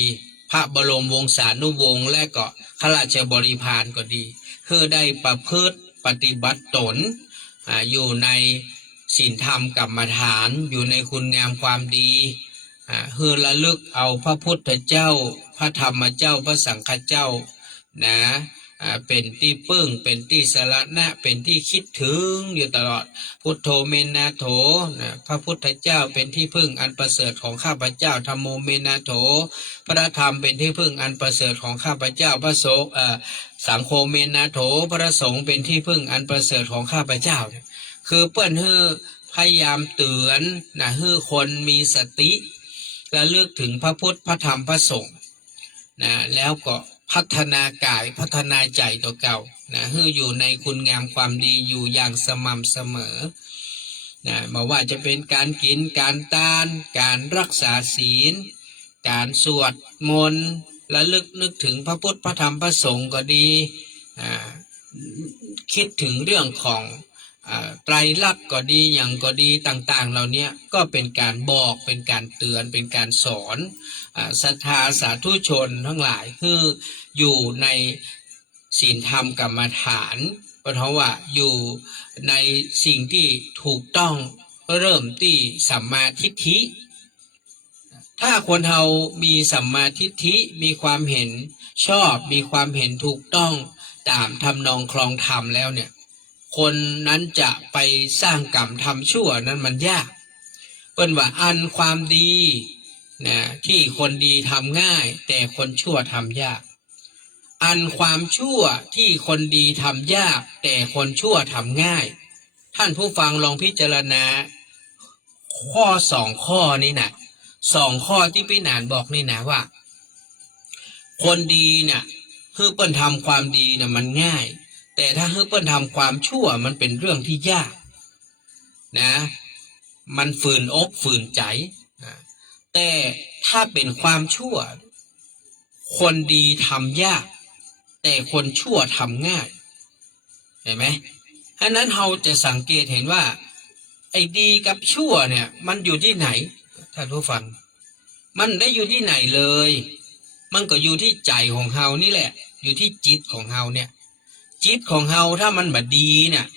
พระบรมวงศานุวงศ์และก็ข้าราชบริพารก็ดีคือได้ประพฤติปฏิบัติตนอยู่ในศีลธรรมกรรมฐานอยู่ในคุณงามความดีคือระลึกเอาพระพุทธเจ้าพระธรรมเจ้าพระสังฆเจ้านะเป็นที่ปึ้งเป็นที่สรณะเป็นที่คิดถึงอยู่ตลอดพุทโธเมนาโถพระพุทธเจ้าเป็นที่พึ่งอันประเสริฐของข้าพเจ้าธัมโมเมนาโถพระธรรมเป็นที่พึ่งอันประเสริฐของข้าพเจ้าพระสงฆ์สังโฆเมนาโถพระสงฆ์เป็นที่พึ่งอันประเสริฐของข้าพเจ้าคือเปิ้นพยายามเตือนให้คนมีสติและเลือกถึงพระพุทธพระธรรมพระสงฆ์แล้วก็พัฒนากายพัฒนาใจตัวเก่าให้อยู่ในคุณงามความดีอยู่อย่างสม่ำเสมอมาว่าจะเป็นการกินการทานการรักษาศีลการสวดมนต์และนึกถึงพระพุทธพระธรรมพระสงฆ์ก็ดีคิดถึงเรื่องของไตรลักษณ์ก็ดีอย่างก็ดีต่างๆเหล่านี้ก็เป็นการบอกเป็นการเตือนเป็นการสอนศรัทธาสาธุชนทั้งหลายคืออยู่ในศีลธรรมกรรมฐานเพราะว่าอยู่ในสิ่งที่ถูกต้องเริ่มที่สัมมาทิฏฐิถ้าคนเรามีสัมมาทิฏฐิมีความเห็นชอบมีความเห็นถูกต้องตามทำนองครองธรรมแล้วเนี่ยคนนั้นจะไปสร้างกรรมทำชั่วนั้นมันยากเปิ้นว่าอันความดีที่คนดีทำง่ายแต่คนชั่วทำยากอันความชั่วที่คนดีทำยากแต่คนชั่วทำง่ายท่านผู้ฟังลองพิจารณาข้อ2 ข้อนี้นะ2 ข้อที่พี่หนานบอกนี่นะว่าคนดีเนี่ยคือเปิ้นทำความดีนะมันง่ายแต่ถ้าเปิ้นทำความชั่วมันเป็นเรื่องที่ยากนะ มันฝืนอกฝืนใจนะแต่ถ้าเป็นความชั่วคนดีทำยากแต่คนชั่วทำง่ายเห็นไหมอันนั้นเราจะสังเกตเห็นว่าไอ้ดีกับชั่วเนี่ยมันอยู่ที่ไหนท่านผู้ฟังมันได้อยู่ที่ไหนเลยมันก็อยู่ที่ใจของเฮานี่แหละอยู่ที่จิตของเฮาเนี่ยจิตของเฮาถ้ามันบดีเนี่ย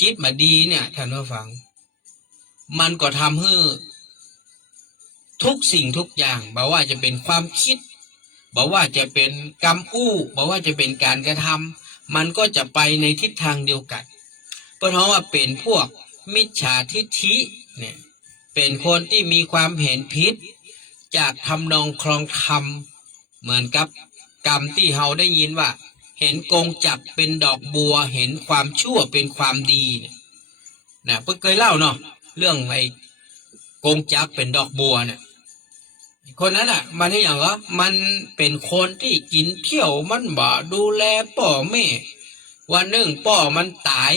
จิตบดีเนี่ยท่านผู้ฟังมันก็ทำให้ทุกสิ่งทุกอย่างบอกว่าจะเป็นความคิดบอกว่าจะเป็นกรรมอู้บอกว่าจะเป็นการกระทำมันก็จะไปในทิศทางเดียวกันเพราะว่าเป็นพวกมิจฉาทิฐิเนี่ยเป็นคนที่มีความเห็นผิดจากทำนองคลองธรรมเหมือนกับกรรมที่เฮาได้ยินว่าเห็นกงจักรเป็นดอกบัวเห็นความชั่วเป็นความดีนะเพิ่งเคยเล่าเนาะเรื่องไอ้กงจักรเป็นดอกบัวเนี่ยคนนั้นอ่ะมันนี่อย่างเหรอมันเป็นคนที่กินเที่ยวมันบ่ดูแลพ่อแม่วันหนึ่งพ่อมันตาย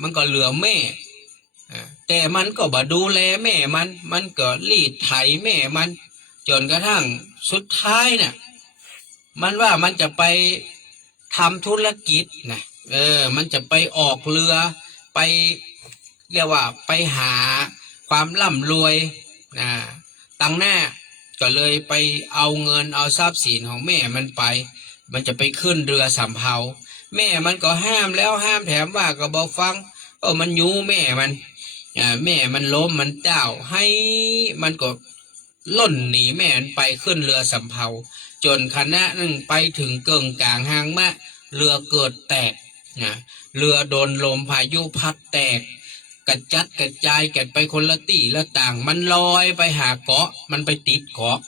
มันก็เหลือแม่แต่มันก็บ่ดูแลแม่มันก็รีดไถแม่มันจนกระทั่งสุดท้ายเนี่ยมันว่ามันจะไปทำธุรกิจนะมันจะไปออกเรือไปเรียกว่าไปหาความร่ำรวยตั้งหน้าก็เลยไปเอาเงินเอาทรัพย์สินของแม่มันไปมันจะไปขึ้นเรือสำเภาแม่มันก็ห้ามแล้วห้ามแถมว่าก็บอกฟังมันยูแม่มันแม่มันล้มมันเจ้าให้มันก็ล่นหนีแม่มันไปขึ้นเรือสำเภาจนคณะนึงไปถึงเกิงกลางหางมะเรือเกิดแตกเรือโดนลมพายุพัดแตกกระจัดกระจายกันไปคนละที่ละต่างมันลอยไปหาเกาะมันไปติดเกาะ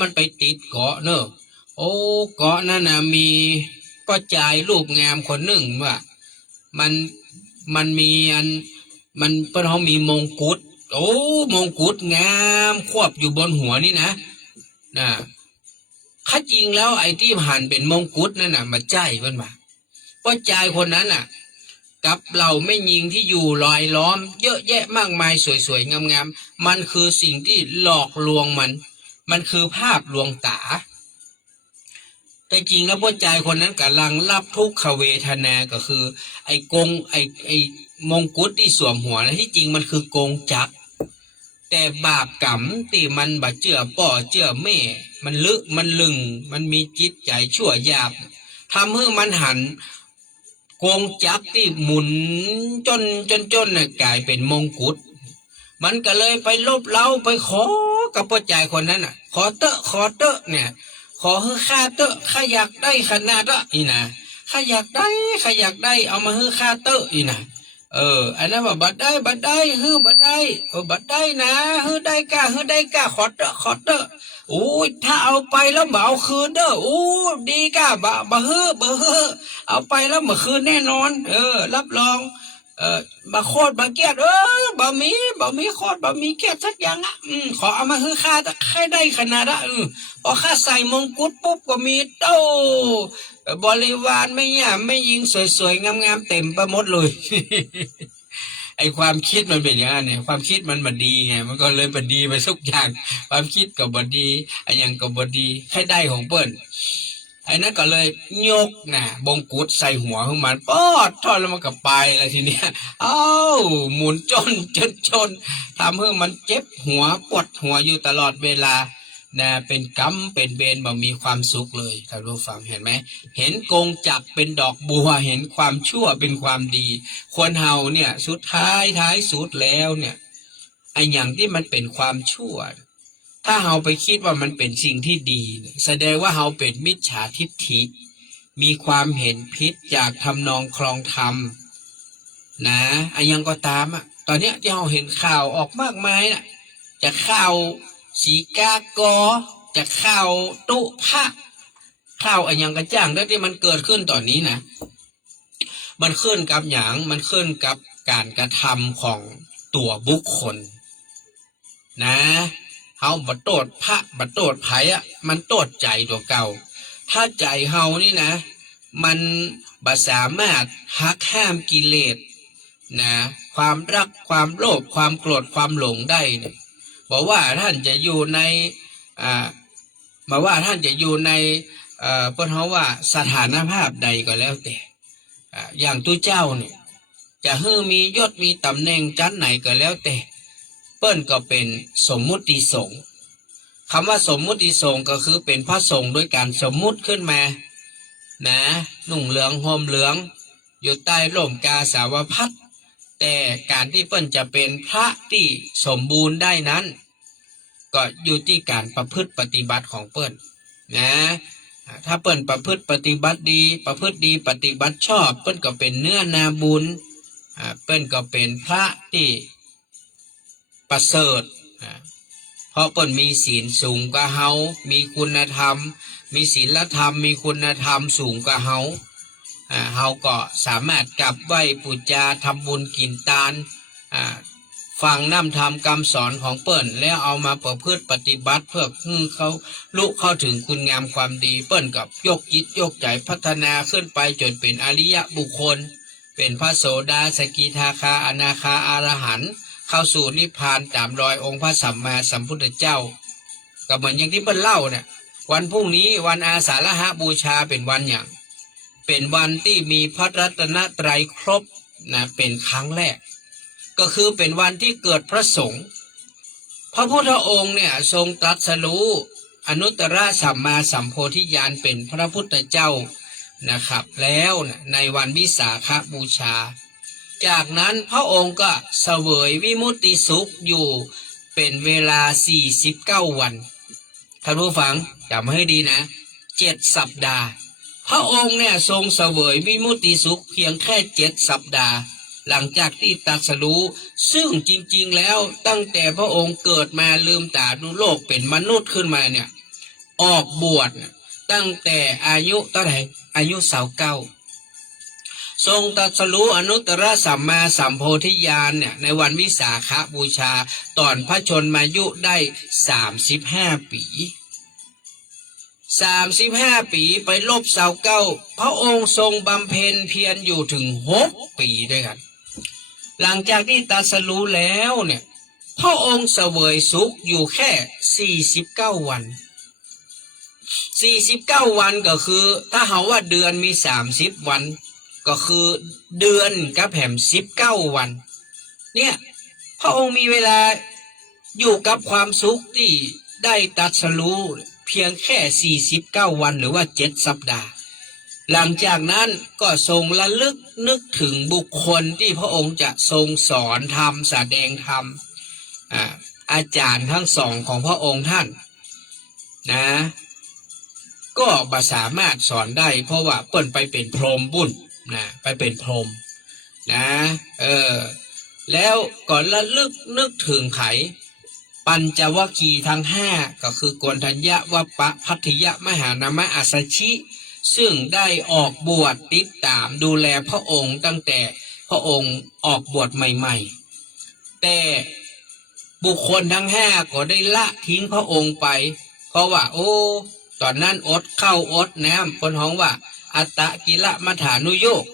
มันไปติดเกาะเนอะเกาะนั่นมีก็จายรูปงามคนหนึ่งว่ามันมีมันเปิ้นเขามีมงกุฎมงกุฎงามควบอยู่บนหัวนี่นะข้าจริงแล้วไอ้ที่หันเป็นมงกุฎนั่นน่ะมาใจเพิ่นว่าเพราะใจคนนั้นน่ะกับเราไม่ยิงที่อยู่ลอยล้อมเยอะแยะมากมายสวยๆงามๆมันคือสิ่งที่หลอกลวงมันคือภาพลวงตาแต่จริงแล้วพ่อใจคนนั้นกำลังรับทุกขเวทนาก็คือไอ้กงไอ้มงกุฎที่สวมหัวนะที่จริงมันคือกงจักรแต่บาปกรรมที่มันบาเจือป่อเจือแม่มันลึกมันลึงมันมีจิตใจชั่วหยาบทำให้มันหันกงจักรที่หมุนจนน่ะกลายเป็นมงกุฎมันก็เลยไปลบเล้าไปขอกับพ่อใจคนนั้นน่ะขอเตอะเนี่ยขอให้ข้าเตอะข้าอยากได้ขนาดนี่นะข้าอยากได้เอามาให้ข้าเตอะนี่นะอันนั้นว่าบัดได้บัดได้บัดได้นะได้กะขอเตอะโอ้ยถ้าเอาไปแล้วบ่เอาคืนเด้อโอ้ดีกะบ่เอาไปแล้วบ่คืนแน่นอนรับรองบ่โคตรบ่เกียดบ่มีโคตรบ่มีเกียดสักอย่างขอเอามาให้ข้าแต่ใครได้ขนาดพอข้าใส่มงกุฎปุ๊บก็มีโตบริวารไม่ยิงสวยๆงามๆเต็มไปหมดเลย ไอความคิดมันเป็นอย่างนั้นเนี่ยความคิดมันบดีไงมันก็เลยบดีไปทุกอย่างความคิดก็บดีไออย่างก็บดีให้ได้ของเปิ้นไอ้นั้นก็เลยยกบงกุฎใส่หัวของมันปอดทอดแล้วมันก็ไปแล้วทีเนี้ยหมุนจนทำให้มันเจ็บหัวปวดหัวอยู่ตลอดเวลาเป็นกรรมเป็นเวรบ่มีความสุขเลยท่านผู้ฟังเห็นไหมเห็นกงจักรเป็นดอกบัวเห็นความชั่วเป็นความดีคนเฮาเนี่ยสุดท้ายสุดแล้วเนี่ยไอ้อย่างที่มันเป็นความชั่วถ้าเฮาไปคิดว่ามันเป็นสิ่งที่ดีแสดงว่าเฮาเป็นมิจฉาทิฏฐิมีความเห็นผิดจากทำนองคลองธรรมไอ้ยังก็ตามตอนเนี้ยที่เฮาเห็นข่าวออกมากมายจะข่าวสีกากอจะข่าวตุพะข่าวไอ้ยังกระจ่างที่มันเกิดขึ้นตอนนี้นะมันขึ้นกับอย่างมันขึ้นกับการกระทำของตัวบุคคลเฮาบัดโตดพระบัดโตดไผ่มันโตดใจตัวเก่าถ้าใจเฮานี่นะมันบ่สามารถหักห้ามกิเลส ความรักความโลภความโกรธความหลงได้เนี่ยบอกว่าท่านจะอยู่ในมาว่าท่านจะอยู่ในเพิ่นเขาว่าสถานภาพใดก็แล้วแต่อย่างตู้เจ้าเนี่ยจะมียศมีตำแหน่งชั้นไหนก็แล้วแต่เปิ้นก็เป็นสมมุติสงฆ์คำว่าสมมุติสงฆ์ก็คือเป็นพระสงฆ์ด้วยการสมมุติขึ้นมานะนุ่งเหลืองห่มเหลืองอยู่ใต้ร่มกาสาวพัสแต่การที่เปิ้นจะเป็นพระที่สมบูรณ์ได้นั้นก็อยู่ที่การประพฤติปฏิบัติของเปิ้นนะถ้าเปิ้นประพฤติปฏิบัติดีประพฤติดีปฏิบัติชอบเปิ้นก็เป็นเนื้อนาบุญเปิ้นก็เป็นพระที่ประเสริฐเพราะเปิ้นมีศีลสูงกว่าเฮามีคุณธรรมมีศีลธรรมมีคุณธรรมสูงกว่าเฮาเฮาก็สามารถกลับไหว้ปูจาทำบุญกินทานฟังน้ำธรรมคำสอนของเปิ้นแล้วเอามาประพฤติปฏิบัติเพื่อเขาลุเข้าถึงคุณงามความดีเปิ้นกับยกจิตยกใจพัฒนาขึ้นไปจนเป็นอริยบุคคลเป็นพระโสดาสกิทาคาอนาคาอรหันต์เข้าสู่นิพพานตามรอยองค์พระสัมมาสัมพุทธเจ้าก็เหมือนอย่างที่เปิ้นเล่าเนี่ยวันพรุ่งนี้วันอาสาฬหบูชาเป็นวันอย่างเป็นวันที่มีพระรัตนตรัยครบนะเป็นครั้งแรกก็คือเป็นวันที่เกิดพระสงฆ์พระพุทธองค์เนี่ยทรงตรัสรู้อนุตตรสัมมาสัมโพธิญาณเป็นพระพุทธเจ้านะครับแล้วในวันวิสาขบูชาจากนั้นพระองค์ก็เสวยวิมุตติสุขอยู่เป็นเวลา49วันท่านผู้ฟังจำให้ดีนะ7 สัปดาห์พระองค์เนี่ยทรงเสวยวิมุตติสุขเพียงแค่7 สัปดาห์หลังจากที่ตรัสรู้ซึ่งจริงๆแล้วตั้งแต่พระองค์เกิดมาลืมตาดูโลกเป็นมนุษย์ขึ้นมาเนี่ยออกบวชตั้งแต่อายุเท่าไหร่อายุ29ทรงตรัสรู้อนุตตรสัมมาสัมโพธิญาณเนี่ยในวันวิสาขบูชาตอนพระชนมายุได้35 ปี35 ปีไปลบ29พระองค์ทรงบำเพ็ญเพียรอยู่ถึง6 ปีด้วยกันหลังจากที่ตรัสรู้แล้วเนี่ยพระองค์เสวยสุขอยู่แค่49 วัน49 วันก็คือถ้าหาว่าเดือนมี30 วันก็คือเดือนกับแผม19 วันเนี่ยพระองค์มีเวลาอยู่กับความสุขที่ได้ตรัสรู้เพียงแค่49 วันหรือว่า7 สัปดาห์หลังจากนั้นก็ทรงระลึกนึกถึงบุคคลที่พระองค์จะทรงสอนธรรมแสดงธรรมอาจารย์ทั้งสองของพระองค์ท่านนะก็บ่สามารถสอนได้เพราะว่าเปิ้นไปเป็นพรหมบุญนะไปเป็นพรหมนะแล้วก่อนระลึกนึกถึงไขปัญจวัคคีย์ทั้ง5ก็คือโกณฑัญญวัปปะพัทธิยมหานามะอัสสชิซึ่งได้ออกบวชติดตามดูแลพระองค์ตั้งแต่พระองค์ออกบวชใหม่ๆแต่บุคคลทั้ง5ก็ได้ละทิ้งพระองค์ไปเพราะว่าตอนนั้นอดข้าวอดน้ำคนฮ้องว่าอัตตกิลมัฏฐานุโยค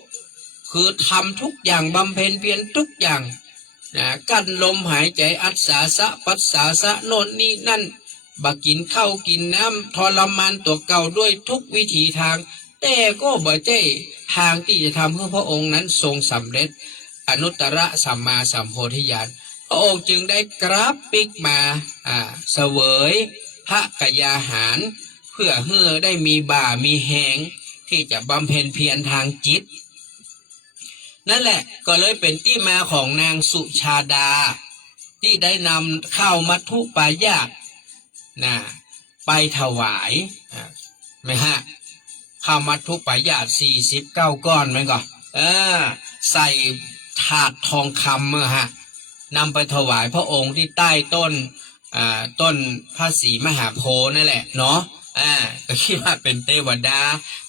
คือทำทุกอย่างบำเพ็ญเพียรทุกอย่างกั้นลมหายใจอัศสาสะปัสสาสะโน่นนี่นั่นบักกินข้าวกินน้ำทรมานตัวเก่าด้วยทุกวิถีทางแต่ก็บ่ใช่ทางที่จะทำให้พระองค์นั้นทรงสำเร็จอนุตตรสัมมาสัมโพธิญาณพระองค์จึงได้กราบปิกมาเสวยพระกยาหารเพื่อให้ได้มีบ่ามีแหงที่จะบำเพ็ญเพียรทางจิตนั่นแหละก็เลยเป็นที่มาของนางสุชาดาที่ได้นำข้าวมัทธุปายาตไปถวายไหมฮะข้าวมัทธุปายาต49 ก้อนไหมก่อนใส่ถาดทองคำฮะนำไปถวายพระองค์ที่ใต้ต้นพระศรีมหาโพธิ์นั่นแหละเนาะก็คิดว่าเป็นเทวดา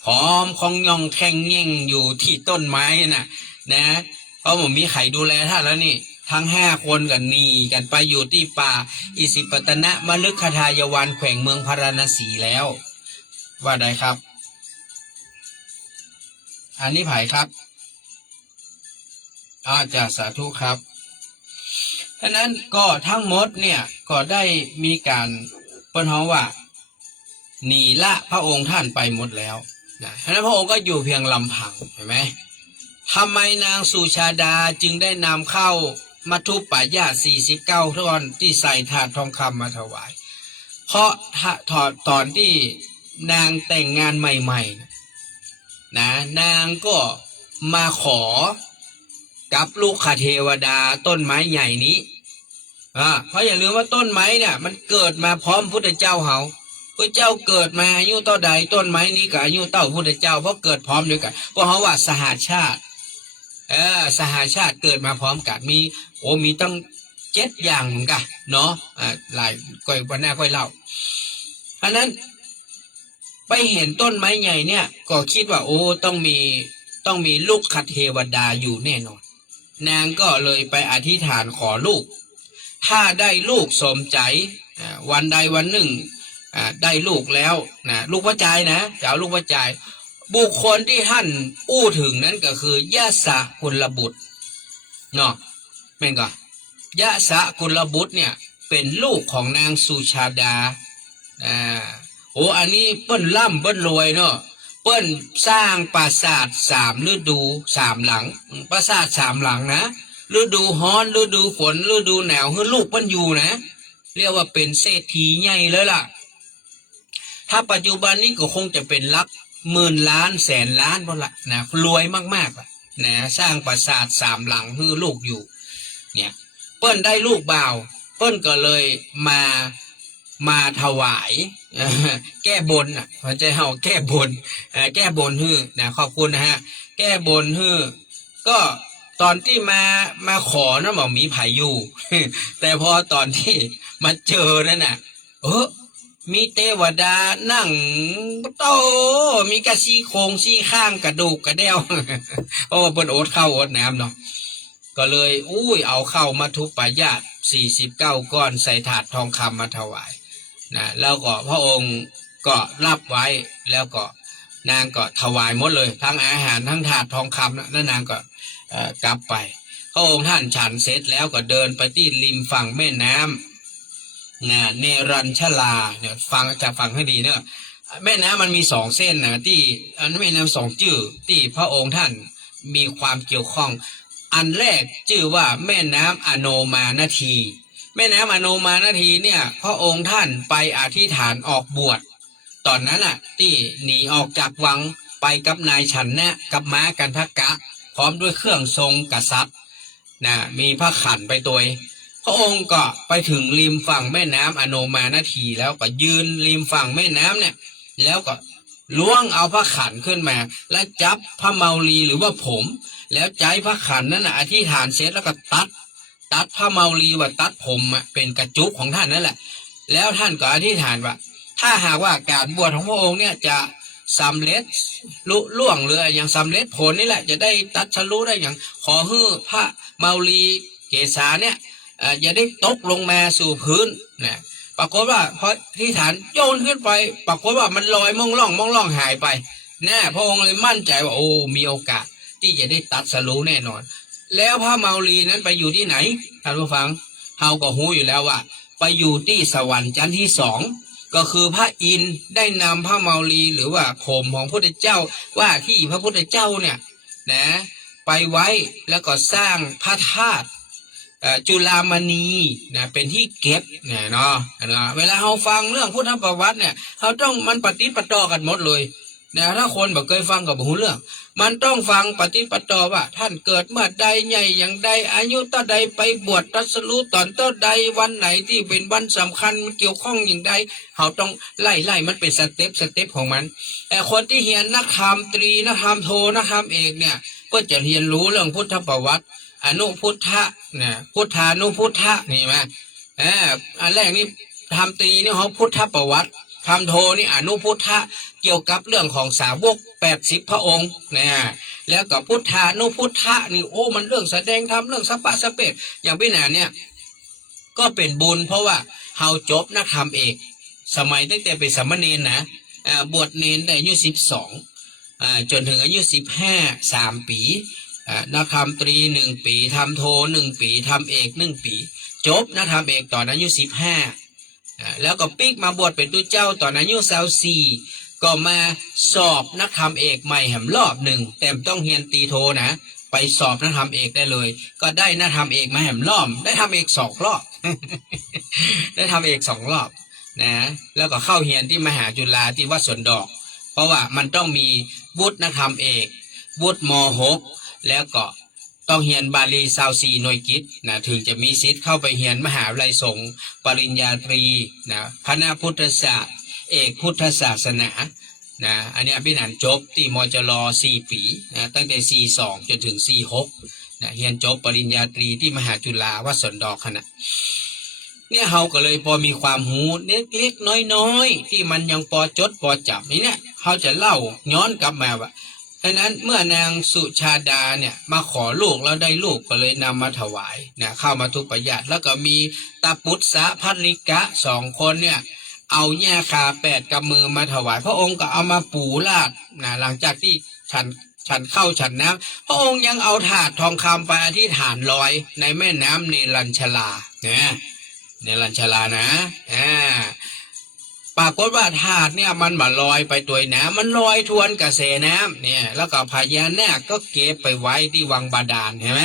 หอมของยองแข่งแย่งอยู่ที่ต้นไม้นะเพราะผมมีไข่ดูแลท่านแล้วนี่ทั้ง5 คนกันหนีกันไปอยู่ที่ป่าอิสิปตนะมฤคทายวันแขวงเมืองพาราณสีแล้วว่าใดครับอันนี้ไผ่ครับ อาจารย์สาธุครับฉะนั้นก็ทั้งหมดเนี่ยก็ได้มีการเปิ้นเฮาว่าหนีละพระองค์ท่านไปหมดแล้วนะฉะนั้นพระองค์ก็อยู่เพียงลำพังเห็นไหมทำไมนางสุชาดาจึงได้นำเข้ามัทุปายาต49ท่อนที่ใส่ถาดทองคำมาถวายเพราะตอนที่นางแต่งงานใหม่ๆนะนางก็มาขอกับลูกคเทวดาต้นไม้ใหญ่นี้เพราะอย่าลืมว่าต้นไม้เนี่ยมันเกิดมาพร้อมพุทธเจ้าเฮาพุทธเจ้าเกิดมาอายุเท่าใดต้นไม้นี้ก็อายุเท่าพุทธเจ้าเพราะเกิดพร้อมด้วยกันเพราะเขาว่าสหชาติสหชาติเกิดมาพร้อมกันมีตั้ง7อย่างเหมือนกันเนาะหลายก้อยวันหน้าก้อยเล่าอันนั้นไปเห็นต้นไม้ใหญ่เนี่ยก็คิดว่าต้องมีลูกคเทวดาอยู่แน่นอนนางก็เลยไปอธิษฐานขอลูกถ้าได้ลูกสมใจวันใดวันหนึ่งได้ลูกแล้วนะลูกพระจายนะจะเอาลูกพระจายบุคคลที่ท่านอู้ถึงนั้นก็คือยะสะกุลบุตรเนาะแม่นก็ยะสะกุลบุตรเนี่ยเป็นลูกของนางสุชาดาอันนี้เปิ้นร่ำเปิ้นรวยเนาะเปิ้นสร้างปราสาท3ฤดู3หลังปราสาท3หลังนะฤดูร้อนฤดูฝนฤดูหนาวให้ลูกเปิ้นอยู่นะเรียกว่าเป็นเศรษฐีใหญ่เลยล่ะถ้าปัจจุบันนี้ก็คงจะเป็นลักหมื่นล้านแสนล้านพอละนะรวยมากๆล่ะนะสร้างปราสาท3หลังให้ลูกอยู่เนี่ยเปิ้นได้ลูกบ่าวเปิ้นก็เลยมาถวายแก้บนพระเจ้าแก้บนฮื้อนะขอบคุณนะฮะแก้บนฮื้อก็ตอนที่มาขอนะบอกมีไผอยู่ แต่พอตอนที่มาเจอนั่นน่ะมีเทวดานั่งโตมีกระซี่โครงซี่ข้างกระดูกกระเดี่ยว เพราะว่าเปิ้นโอดข้าวโอดน้ำเนาะก็เลยเอาเข้ามาทุปายาต49ก้อนใส่ถาดทองคำมาถวายนะแล้วก็พระองค์ก็รับไว้แล้วก็นางก็ถวายหมดเลยทั้งอาหารทั้งถาดทองคำแล้วนางก็กลับไปพระองค์ท่านฉันเสร็จแล้วก็เดินไปที่ริมฝั่งแม่น้ำเนรัญชลาเนี่ยฟังให้ดีเนอะแม่น้ำมันมี2เส้นนะที่แม่น้ำ2ชื่อที่พระองค์ท่านมีความเกี่ยวข้องอันแรกชื่อว่าแม่น้ำอโนมานาทีแม่น้ำอโนมานาทีเนี่ยพระองค์ท่านไปอธิษฐานออกบวชตอนนั้นที่หนีออกจากวังไปกับนายฉันเนี่ยกับม้ากันทกะพร้อมด้วยเครื่องทรงกษัตริย์มีพระขันไปตัวพระองค์ก็ไปถึงริมฝั่งแม่น้ำอโนมานาทีแล้วก็ยืนริมฝั่งแม่น้ำเนี่ยแล้วก็ล้วงเอาพระขันขึ้นมาและจับพระเมาลีหรือว่าผมแล้วใจพระขันนั้นอธิษฐานเสร็จแล้วก็ตัดพระเมาลีว่าตัดผมเป็นกระจุกของท่านนั่นแหละแล้วท่านก็อธิษฐานว่าถ้าหากว่าการบวชของพระองค์เนี่ยจะสำเร็จลุล่วงหรืออย่างสำเร็จผลนี่แหละจะได้ตัดชลุได้อย่างขอให้พระเมาลีเกศาเนี่ยอย่าได้ตกลงมาสู่พื้นนะปรากฏว่าพอที่ฐานโยนขึ้นไปปรากฏว่ามันลอยมองล่องหายไปพระองค์เลยมั่นใจว่ามีโอกาสที่จะได้ตัดสรู้แน่นอนแล้วพระเมาลีนั้นไปอยู่ที่ไหนท่านผู้ฟังเฮาก็รู้อยู่แล้วว่าไปอยู่ที่สวรรค์ชั้นที่2ก็คือพระอินทร์ได้นำพระเมาลีหรือว่าผมของพระพุทธเจ้าว่าที่พระพุทธเจ้าเนี่ยไปไว้แล้วก็สร้างพระธาตุจุฬามณีเป็นที่เก็บเนาะเวลาเราฟังเรื่องพุทธประวัติเนี่ยเราต้องมันปฏิปต่อกันหมดเลยถ้าคนบอกเคยฟังกับหูเรื่องมันต้องฟังปฏิปต่อว่าท่านเกิดเมื่อใดใหญ่อย่างใดอายุเท่าใดไปบวชตรัสรู้ตอนเท่าใดวันไหนที่เป็นวันสำคัญมันเกี่ยวข้องอย่างใดเราต้องไล่มันเป็นสเต็ปของมันแต่คนที่เรียนนักธรรมตรีนักธรรมโทนักธรรมเอกเนี่ยก็จะเรียนรู้เรื่องพุทธประวัติอนุพุทธะพุทธานุพุทธะนี่ไหมอันแรกนี่ธรรมตรีนี่เขาพุทธประวัติธรรมโทนี่อนุพุทธะเกี่ยวกับเรื่องของสาวก80พระองค์แล้วก็พุทธานุพุทธะนี่มันเรื่องแสดงธรรมเรื่องสัพพะสเปดอย่างพี่หนาเนี่ยก็เป็นบุญเพราะว่าเฮาจบนักธรรมเอกสมัยตั้งแต่เป็นสามเณรบวชเนรได้อายุ12จนถึงอายุ15 3 ปี นักธรรมตรี1 ปีทำโท1 ปีทำเอก1 ปีจบนักธรรมเอกตอนอายุ15แล้วก็ปิกมาบวชเป็นตุเจ้าตอนอายุ24ก็มาสอบนักธรรมเอกใหม่แหมรอบหนึ่งแต่ต้องเรียนตีโทนะไปสอบนักธรรมเอกได้เลยก็ได้นักธรรมเอกมาแหมรอบได้ทำเอก2 รอบ ได้ทำเอก2 รอบนะแล้วก็เข้าเรียนที่มหาจุฬาที่วัดสวนดอกเพราะว่ามันต้องมีวุฒินักธรรมเอกวุฒิม.6แล้วก็ต้องเรียนบาลี24 หน่วยกิตนะถึงจะมีสิทธิ์เข้าไปเรียนมหาวิทยาลัยสงฆ์ปริญญาตรีนะคณะพุทธศาสตร์เอกพุทธศาสนานะอันนี้พี่นันจบที่มจร4 ปีนะตั้งแต่42จนถึง46นะเรียนจบปริญญาตรีที่มหาจุฬาวัดสวนดอกคณะเนี่ยเฮาก็เลยพอมีความหูเล็กๆน้อยๆที่มันยังพอจดพอจับนี่เนี่ยเขาจะเล่าย้อนกลับมาว่าดังนั้นเมื่อนางสุชาดาเนี่ยมาขอลูกแล้วได้ลูกก็เลยนำมาถวายเนี่ยเข้ามาทุปญาติแล้วก็มีตาปุตสะพัทลิกะ2 คนเนี่ยเอาแย่คา8 กำมือมาถวายพระองค์ก็เอามาปูราดนะหลังจากที่ฉันเข้าฉันน้ำพระองค์ยังเอาถาดทองคำไปอธิษฐานลอยในแม่น้ำเนรัญชลาเนี่ยเนรัญชลานะปรากฏว่าถาดเนี่ยมันมาลอยไปตัวน้ำมันลอยทวนกระแสน้ำเนี่ยแล้วก็พญานาคก็เก็บไปไว้ที่วังบาดาลเห็นไหม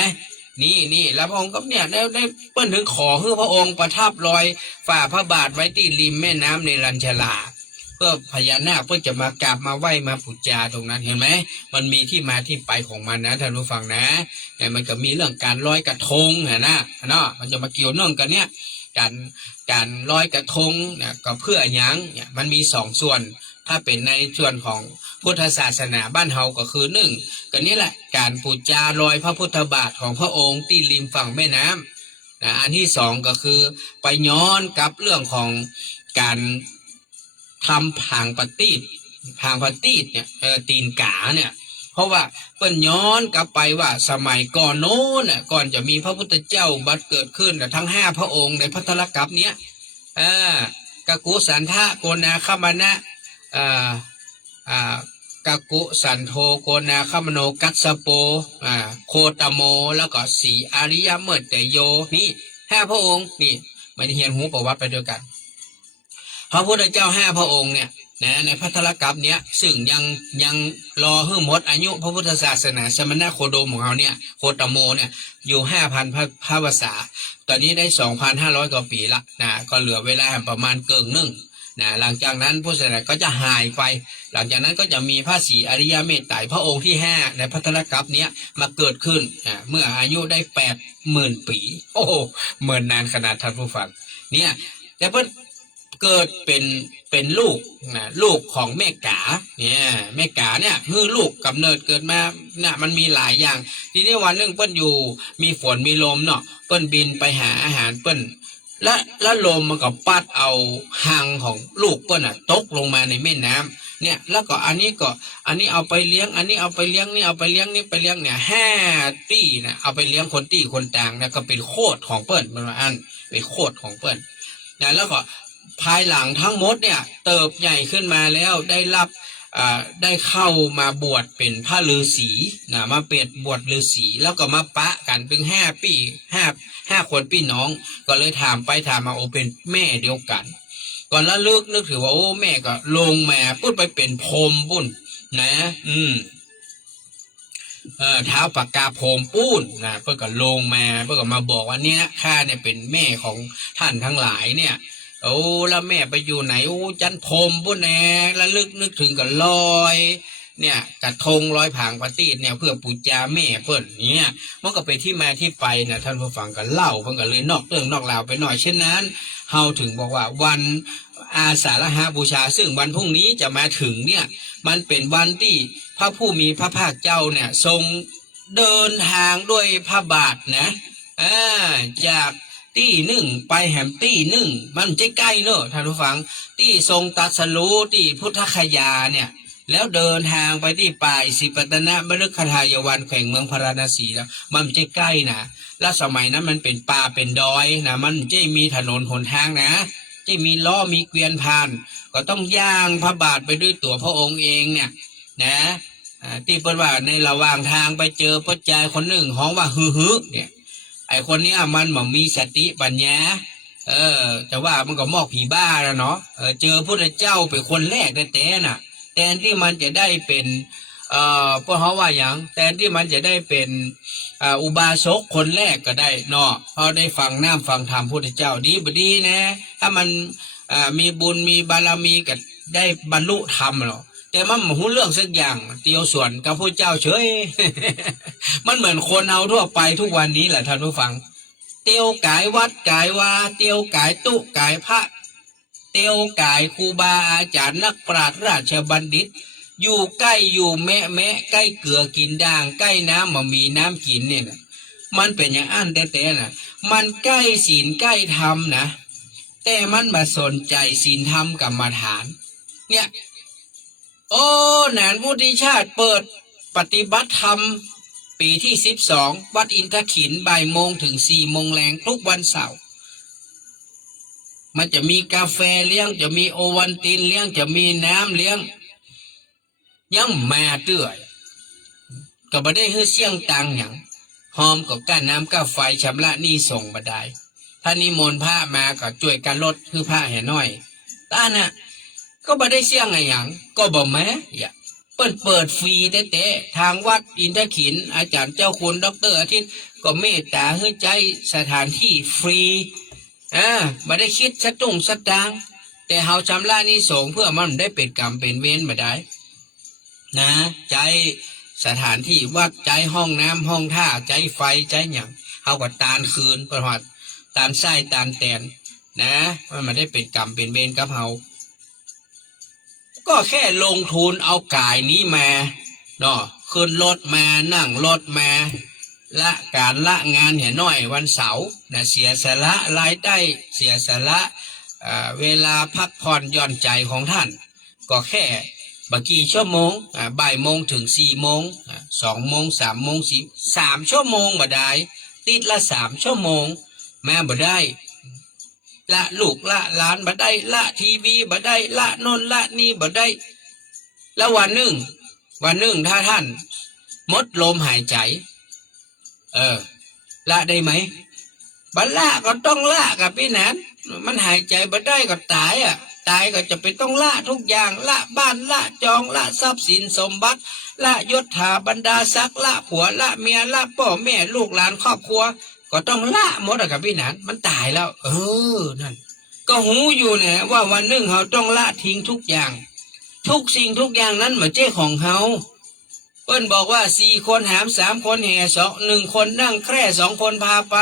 นี่แล้วพระองค์ก็เนี่ยได้เปิ้นถึงขอให้พระองค์ประทับลอยฝ่าพระบาทไว้ที่ริมแม่น้ำเนรัญชลาเพื่อพญานาคเพื่อจะมากราบมาไหว้มาบูชาตรงนั้นเห็นไหมมันมีที่มาที่ไปของมันนะท่านผู้ฟังนะแต่มันก็มีเรื่องการลอยกระทงนะเนาะมันจะมาเกี่ยวเนื่องกันเนี่ยการลอยกระทงเนี่ยก็เพื่อหยังเนี่ยมันมี2 ส่วนถ้าเป็นในส่วนของพุทธศาสนาบ้านเฮาก็คือ1ก็นี่แหละการบูชาลอยพระพุทธบาทของพระองค์ที่ริมฝั่งแม่น้ำอันที่2ก็คือไปย้อนกับเรื่องของการทำผางปฏิเนี่ยตีนกาเนี่ยเพราะว่าเปิ้นย้อนกลับไปว่าสมัยก่อนโน้นก่อนจะมีพระพุทธเจ้าบัดเกิดขึ้นทั้ง5 พระองค์ในพัทธกัปเนี้ยกกุสันทะโกนาคมนะกกุสันโธโกนาคมโนกัสสโปโคตโมแล้วก็สีอาริยเมตเตโยนี่5 พระองค์นี่มันเรียนหูประวัติไปด้วยกันพระพุทธเจ้า5 พระองค์เนี่ยนะในพัทธกัปเนี้ยซึ่งยังรอให้หมดอายุพระพุทธศาสนาสมณโคดมของเขาเนี่ยโคตโมเนี่ยอยู่ 5,000 พระวษาตอนนี้ได้ 2,500 กว่าปีละนะก็เหลือเวลาประมาณเกินหนึ่งนะหลังจากนั้นพุทธศาสนาก็จะหายไปหลังจากนั้นก็จะมีพระศรีอริยเมตไตรพระองค์ที่5ในพัทธกัปเนี้ยมาเกิดขึ้นเมื่ออายุได้ 80,000 ปีโอ้เหมือนนานขนาดท่านผู้ฟังเนี่ยแต่เพิ่นเกิดเป็นลูกของแม่กาเนี่ยแม่กาเนี่ยคือลูกกำเนิดเกิดมาเนี่ยมันมีหลายอย่างทีนี้วันหนึ่งเปิ้นอยู่มีฝนมีลมเนาะเปิ้นบินไปหาอาหารเปิ้นแล้วลมมันก็ปัดเอาหางของลูกเปิ้นตกลงมาในแม่น้ำเนี่ยแล้วก็อันนี้เอาไปเลี้ยงอันนี้เอาไปเลี้ยงนี่เอาไปเลี้ยงนี่ไปเลี้ยงเนี่ย5 ตี้นะเอาไปเลี้ยงคนตี้คนต่างเนี่ยก็เป็นโคตรของเปิ้นมันว่าอันเป็นโคตรของเปิ้นนะแล้วก็ภายหลังทั้งหมดเนี่ยเติบใหญ่ขึ้นมาแล้วได้เข้ามาบวชเป็นพระฤาษีนะมาเป็นบวชฤาษีแล้วก็มาปะกันเป็น5 ปี5 คนพี่น้องก็เลยถามไปถามมาโอเป็นแม่เดียวกันก่อนละลึกนึกถือว่าโอ้แม่ก็ลงมาปุ๊บไปเป็นพรหมปุ้นนะเท้าปากกาโพมปูนนะเพื่อก็ลงมาเพื่อก็มาบอกว่าเนี่ยข้าเนี่ยเป็นแม่ของท่านทั้งหลายเนี่ยโอ้แล้วแม่ไปอยู่ไหนโอ้จันพรมปุ้นแน่แล้วลึกนึกถึงก็ลอยเนี่ยกระทงลอยผางปฏิษเนี่ยเพื่อปูจาแม่เพิ่นเนี่ยมันก็เป็นที่มาที่ไปนะท่านผู้ฟังก็เล่าเพิ่นก็เลยนอกเรื่องนอกราวไปหน่อยเช่นนั้นเฮาถึงบอกว่าวันอาสาฬหบูชาซึ่งวันพรุ่งนี้จะมาถึงเนี่ยมันเป็นวันที่พระผู้มีพระภาคเจ้าเนี่ยทรงเดินทางด้วยพระบาทนะจากตี้หนึ่งไปแหมตี้หนึ่งมันจะใกล้เนอะท่านผู้ฟังที่ทรงตรัสรู้ที่พุทธคยาเนี่ยแล้วเดินทางไปที่ป่าอิสิปตนะมฤคทายวันแขวงเมืองพาราณสีแล้วมันจะใกล้นะและสมัยนั้นมันเป็นป่าเป็นดอยนะมันจะมีถนนหนทางนะจะมีล้อมีเกวียนผ่านก็ต้องย่างพระบาทไปด้วยตัวพระองค์เองเนี่ยนะ ที่เปิ้นว่าในระหว่างทางไปเจอปัจจัยคนหนึ่งฮ้องว่าฮึเนี่ยไอคนเนี้ยมันบ่มีสติปัญญาแต่ว่ามันก็มอกผีบ้าแล้วเนาะเจอพระเจ้าเป็นคนแรกแต่น่ะแทนที่มันจะได้เป็นพวกเขาว่าอย่างแทนที่มันจะได้เป็นอุบาสกคนแรกก็ได้เนาะพอได้ฟังน้ำฟังธรรมพระเจ้าดีบ่ดีนะถ้ามันมีบุญมีบารมีก็ได้บรรลุธรรมหรอกแต่มันไม่รู้เรื่องสักอย่างเตียวส่วนกับพระเจ้าเฉย มันเหมือนคนเอาทั่วไปทุกวันนี้แหละท่านผู้ฟังเตียวกายวัดกายวาเตียวกายตุกายพระเตียวกายครูบาอาจารย์นักปราชญ์ราชบัณฑิตอยู่ใกล้อยู่แม่ใกล้เกลือกินด่างใกล้น้ำมันมีน้ำกินเนี่ยนะมันเป็นอย่างอันแต่น่ะมันใกล้ศีลใกล้ธรรมนะแต่มันมาสนใจศีลธรรมกรรมฐานเนี่ยโอ้แหนนพุทธิชาติเปิดปฏิบัติธรรมปีที่12วัดอินทขินบ่ายโมงถึง4 โมงแรงทุกวันเสาร์มันจะมีกาแฟเลี้ยงจะมีโอวัลตินเลี้ยงจะมีน้ำเลี้ยงยังมาเตื้อยก็บ่ได้ให้เสี่ยงตังอย่างหอมกับก้านน้ำก้าไฟชำระหนี้ส่งบ่ได้ถ้านิมนต์พระมาก็ช่วยกันลดคือพระแห่น้อยตาน่ะก็บ่ได้เสี่ยงอะไรอย่างก็บ่แม้อย่าเปิดฟรีแต่ทางวัดอินทขินอาจารย์เจ้าคุณดร.อาทิตย์ก็เมตตาให้ใจสถานที่ฟรีบ่ได้คิดสตุ้งสตางค์แต่เฮาชำระหนี้ส่งเพื่อมันได้เป็นกรรมเป็นเวรบ่ได้นะใจสถานที่วัดใจห้องน้ำห้องท่าใจไฟใจหยังเฮาก็ตานคืนประวัติตานไส้ตานแตนนะมันได้เป็นกรรมเป็นเวรกับเฮาก็แค่ลงทุนเอากายนี้มาเนาะขึ้นรถมานั่งรถมาละการละงานเห็นน้อยวันเสาร์นะเสียสละรายได้เสียสละเวลาพักผ่อนหย่อนใจของท่านก็แค่บางกี่ชั่วโมงบ่ายโมงถึง4 โมง2 โมง3 โมง3 ชั่วโมงบ่ได้ติดละ3 ชั่วโมงแม่บ่ได้ละลูกละหลานบ่ได้ละทีวีบ่ได้ละโน่นละนี่บ่ได้แล้ววันหนึ่งถ้าท่านหมดลมหายใจละได้ไหมบ่ละก็ต้องละกับพี่แหนนมันหายใจบ่ได้ก็ตายตายก็จะไปต้องละทุกอย่างละบ้านละจองละทรัพย์สินสมบัติละยศถาบรรดาศักดิ์ละผัวละเมียละพ่อแม่ลูกหลานครอบครัวก็ต้องละหมดกับพี่หนานมันตายแล้วนั่นก็หูอยู่เนี่ยว่าวันหนึ่งเขาต้องละทิ้งทุกอย่างทุกสิ่งทุกอย่างนั้นมาเจ้ของเขาเปิ้นบอกว่า4 คนหาม3 คนแห่1 คนนั่งแคร่2 คนพาไป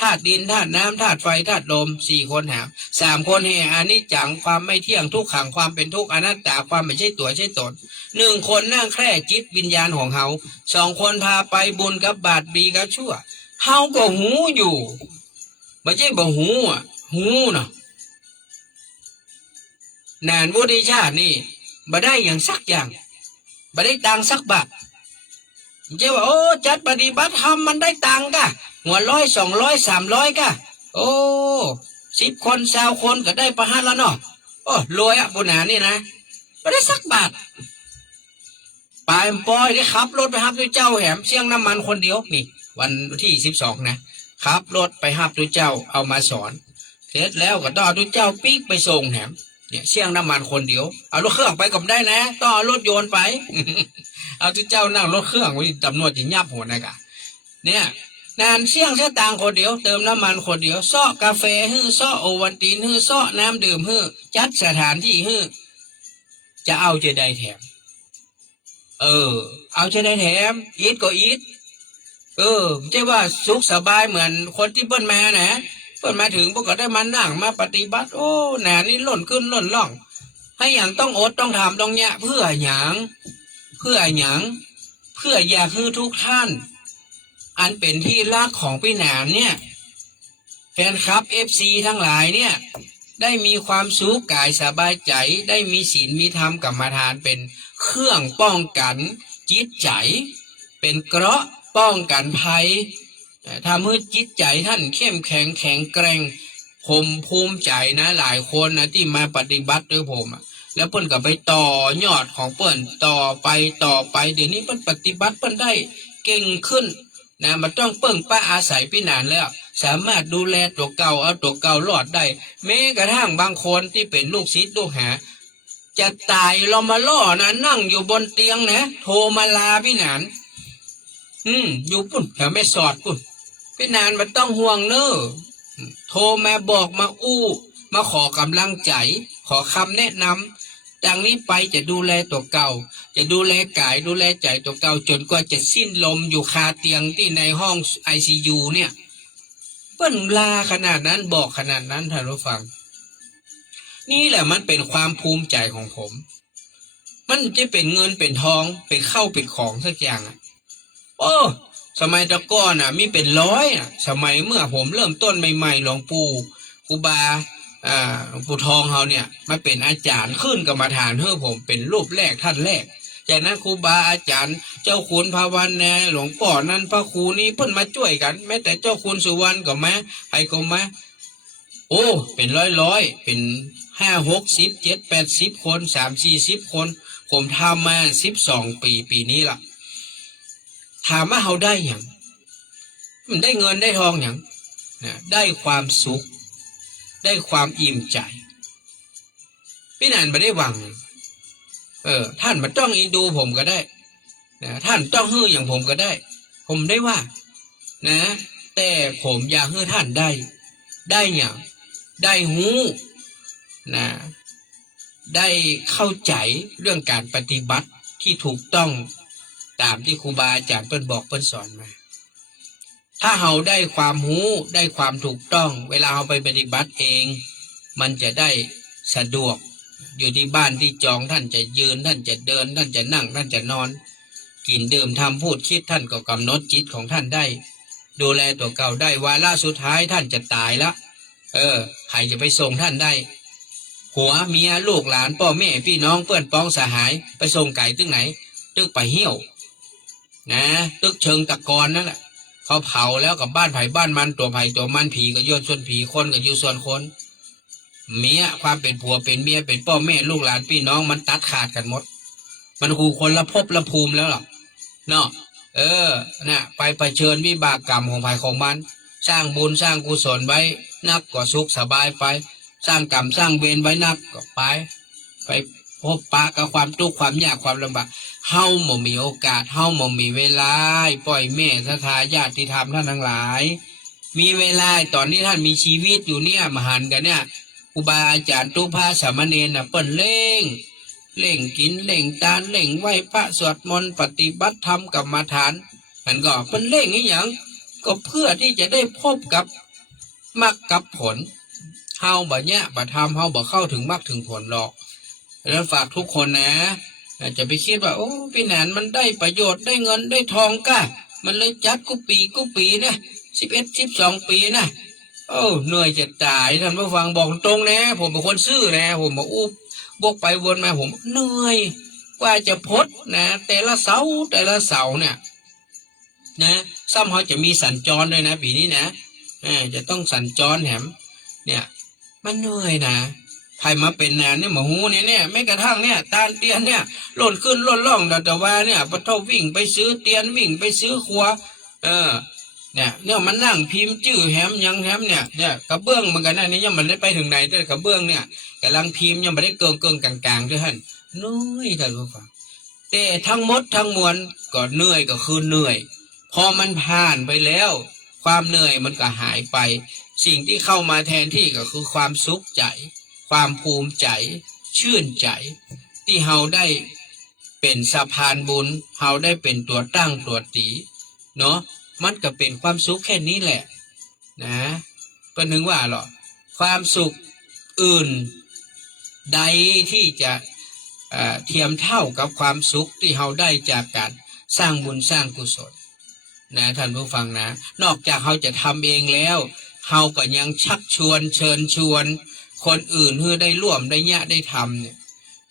ธาตุดินธาตุน้ำธาตุไฟธาตุลม4 คนหาม3 คนแห่อนิจจังความไม่เที่ยงทุกขังความเป็นทุกข์อนัตตาความไม่ใช่ตัวใช่ตน1 คนนั่งแคร่จิตวิญญาณของเขา2 คนพาไปบุญกับบาปดีกับชั่วเฮาก็หูอยู่ไม่ใช่บ่หูหูเนาะนานวุฒิชาตินี่บ่ได้อย่างสักอย่างบ่ได้ตังสักบาทไม่ใช่ว่าโอ้จัดปฏิบัติธรรมมันได้ตังกะหัว100 200 300กะโอ้10 คน20 คนก็ได้ประหารแล้วเนาะโอ้รวยบุญหานี่นะบ่ได้สักบาทปายปอยได้ขับรถไปหับด้วยเจ้าแหมเสี่ยงน้ำมันคนเดียวนี่วันที่12นะขับรถไปหับด้วยเจ้าเอามาสอนเสร็จแล้วก็ต่อด้วยเจ้าปีกไปส่งแหมเนี่ยเสี่ยงน้ำมันคนเดียวเอารถเครื่องไปก็ได้นะต่อรถโยนไป เอาด้วยเจ้านั่งรถเครื่องไว้ตำรวจจะยับหัวนะกะเนี่ยนานเสี่ยงแค่ตังคนเดียวเติมน้ำมันคนเดียวซ้อกาแฟฮื้อซ้อโอวัลตินฮื้อซ้อน้ำดื่มฮื้อจัดสถานที่ฮื้อจะเอาจะได้แถมเอาจะได้แถมอีทก็อีทไม่ใช่ว่าสุขสบายเหมือนคนที่เปิ้นมานะเปิ้นมาถึงพวกก็ได้มานั่งมาปฏิบัติโอ้แหนนี่หล่นขึ้นหล่นล่องให้อย่างต้องอดต้องทำต้องเนี่ยเพื่ออยากให้ทุกท่านอันเป็นที่รักของพี่แหนนเนี่ยแฟนคลับ FC ทั้งหลายเนี่ยได้มีความสุขกายสบายใจได้มีศีลมีธรรมกรรมฐานเป็นเครื่องป้องกันจิตใจเป็นเกราะป้องกันภัยทำให้จิตใจท่านเข้มแข็งแข็งแกร่งผมภูมิใจนะหลายคนนะที่มาปฏิบัติด้วยผม แล้วเปิ้นก็ไปต่อยอดของเปิ้นต่อไปเดี๋ยวนี้เปิ้นปฏิบัติเปิ้นได้เก่งขึ้นนะมันต้องเปิ้งป้าอาศัยพี่นานแล้วสามารถดูแลตัวเก่าเอาตัวเก่ารอดได้แม้กระทั่งบางคนที่เป็นลูกศิษย์ลูกหาจะตายเรามาล่อนะนั่งอยู่บนเตียงนะโทรมาลาพี่นานอยู่ปุ่นแถวแม่สอดปุ่นพี่นานมันต้องห่วงเนอะโทรมาบอกมาอู้มาขอกำลังใจขอคำแนะนำจากนี้ไปจะดูแลตัวเก่าจะดูแลกายดูแลใจตัวเก่าจนกว่าจะสิ้นลมอยู่คาเตียงที่ในห้อง ICU เนี่ยเปิ้นลาขนาดนั้นบอกขนาดนั้นท่านผู้ฟังนี่แหละมันเป็นความภูมิใจของผมมันจะเป็นเงินเป็นทองเป็นเข้าเป็นของสักอย่างโอ้สมัยตะก้อนมีเป็นร้อยสมัยเมื่อผมเริ่มต้นใหม่ๆหลวงปู่ครูบาหลวงปู่ทองเขาเนี่ยมาเป็นอาจารย์ขึ้นกรรมฐานให้ผมเป็นรูปแรกท่านแรกจากนั้นครูบาอาจารย์เจ้าคุณภาวันแนหลวงป่อนั้นพระครูนี้เพิ่นมาช่วยกันแม้แต่เจ้าคุณสุวรรณก็มาใครก็มาโอ้เป็นร้อยเป็น50 60 70 80 คน30 40 คนผมทำมา12 ปีนี้ล่ะถามว่าเขาได้อย่างมันได้เงินได้ทองอย่างได้ความสุขได้ความอิ่มใจพี่นันไม่ได้หวังท่านมาต้องอินดูผมก็ได้ท่านต้องฮื้ออย่างผมก็ได้ผมได้ว่านะแต่ผมอยากให้ท่านได้อย่างได้หูนะได้เข้าใจเรื่องการปฏิบัติที่ถูกต้องตามที่ครูบาอาจารย์เปิ้นบอกเปิ้นสอนมาถ้าเราได้ความรู้ได้ความถูกต้องเวลาเราไปปฏิบัติเองมันจะได้สะดวกอยู่ที่บ้านที่จองท่านจะยืนท่านจะเดินท่านจะนั่งท่านจะนอนกินดื่มทำพูดคิดท่านก็กำหนดจิตของท่านได้ดูแลตัวเก่าได้วาระสุดท้ายท่านจะตายละใครจะไปส่งท่านได้หัวเมียลูกหลานพ่อแม่พี่น้องเพื่อนพ้องสหายไปส่งไก่ตึกไหนตึกไปเหี่ยวนะตึกเชิงตะกอนนั่นแหละเขาเผาแล้วกับบ้านไผ่บ้านมันตัวไผ่ตัวมันผีก็โยนส่วนผีคนก็อยู่ส่วนคนเมียความเป็นผัวเป็นเมียเป็นพ่อแม่ลูกหลานพี่น้องมันตัดขาดกันหมดมันคู่คนละภพละภูมิแล้วหรอเนาะน่ะไปเผชิญวิบากกรรมของภัยของมันสร้างบุญสร้างกุศลไว้นักก็สุขสบายไปสร้างกรรมสร้างเวรไว้นักก็ไปพบปะกับความทุกข์ความยากความลำบากเฮาบ่มีโอกาสเฮาบ่มีเวลาปล่อยแม่ศรัทธาญาติธรรมท่านทั้งหลายมีเวลาตอนนี้ท่านมีชีวิตอยู่เนี่ยมหันกันเนี่ยครูบาอาจารย์ตุภาสามเณรเปิ้นเร่งกินเร่งทานเร่งไหว้พระสวดมนต์ปฏิบัติธรรมกรรมฐานมันก็เปิ้นเร่งอีหยังก็เพื่อที่จะได้พบกับมรรคกับผลเฮาบ่เนี่ยบ่ทำเฮาบ่เข้าถึงมรรคถึงผลหรอกแล้วฝากทุกคนนะจะไปคิดว่าโอ้พี่แหนนมันได้ประโยชน์ได้เงินได้ทองก้ามันเลยจัดกุปีนะ11 12 ปีนะโอ้เหนื่อยจะตายท่านผู้ฟังบอกตรงนะผมเป็นคนซื่อนะผมมาอู้บกไปวนมาผมเหนื่อยกว่าจะพดนะแต่ละเสาเนี่ยนะซ้ำเขาจะมีสัญจรด้วยนะปีนี้นะจะต้องสัญจรแถมเนี่ยมันเหนื่อยนะใครมาเป็นนานเนี่ยหมอหูเนี่ยไม่กระทั่งเนี่ยตาลเตียนเนี่ยหล่นขึ้นหล่นล่องแต่ว่าเนี่ยปะทบวิ่งไปซื้อเตียนวิ่งไปซื้อครัวเนี่ยมันนั่งพิมพ์จื้อแฮมยังแฮมเนี่ยกระเบื้องเหมือนกันนะนี่ยังมันได้ไปถึงไหนแต่กระเบื้องเนี่ยกำลังพิมพ์ยังไม่ได้เกิงกลางด้วยท่านเหนื่อยท่านผู้ฟังแต่ทั้งหมดทั้งมวลก็เหนื่อยก็คือเหนื่อยพอมันผ่านไปแล้วความเหนื่อยมันก็หายไปสิ่งที่เข้ามาแทนที่ก็คือความสุขใจความภูมิใจชื่นใจที่เฮาได้เป็นสะพานบุญเฮาได้เป็นตัวตั้งตัวตีเนาะมันก็เป็นความสุขแค่นี้แหละนะก็นึกว่าหรอความสุขอื่นใดที่จะเทียมเท่ากับความสุขที่เฮาได้จากการสร้างบุญสร้างกุศลนะท่านผู้ฟังนะนอกจากเฮาจะทำเองแล้วเฮาก็ยังชักชวนเชิญชวนคนอื่นเพื่อได้ร่วมได้ได้ทำ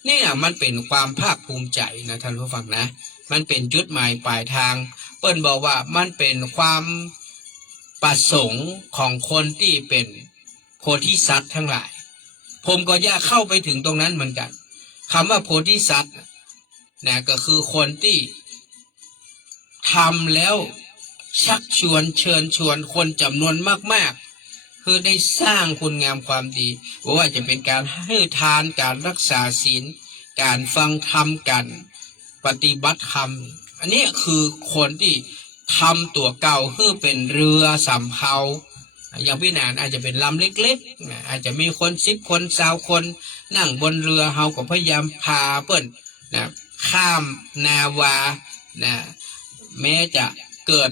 เนี่ยมันเป็นความภาคภูมิใจนะท่านผู้ฟังนะมันเป็นจุดหมายปลายทางเปิ้นบอกว่ามันเป็นความประสงค์ของคนที่เป็นโพธิสัตว์ทั้งหลายผมก็อยากเข้าไปถึงตรงนั้นเหมือนกัน ำว่าโพธิสัตว์นะก็คือคนที่ทำแล้วชักชวนเชิญชวนคนจำนวนมากๆคือได้สร้างคุณงามความดีว่าจะเป็นการให้ทานการรักษาศีลการฟังธรรมกันปฏิบัติธรรมอันนี้คือคนที่ทำตัวเก่าคือเป็นเรือสำเภาอย่างพี่นานอาจจะเป็นลำเล็กๆอาจจะมีคน10 คน20 คนนั่งบนเรือเฮาก็พยายามพาเปิ้นนะข้ามนาวานะแม้จะเกิด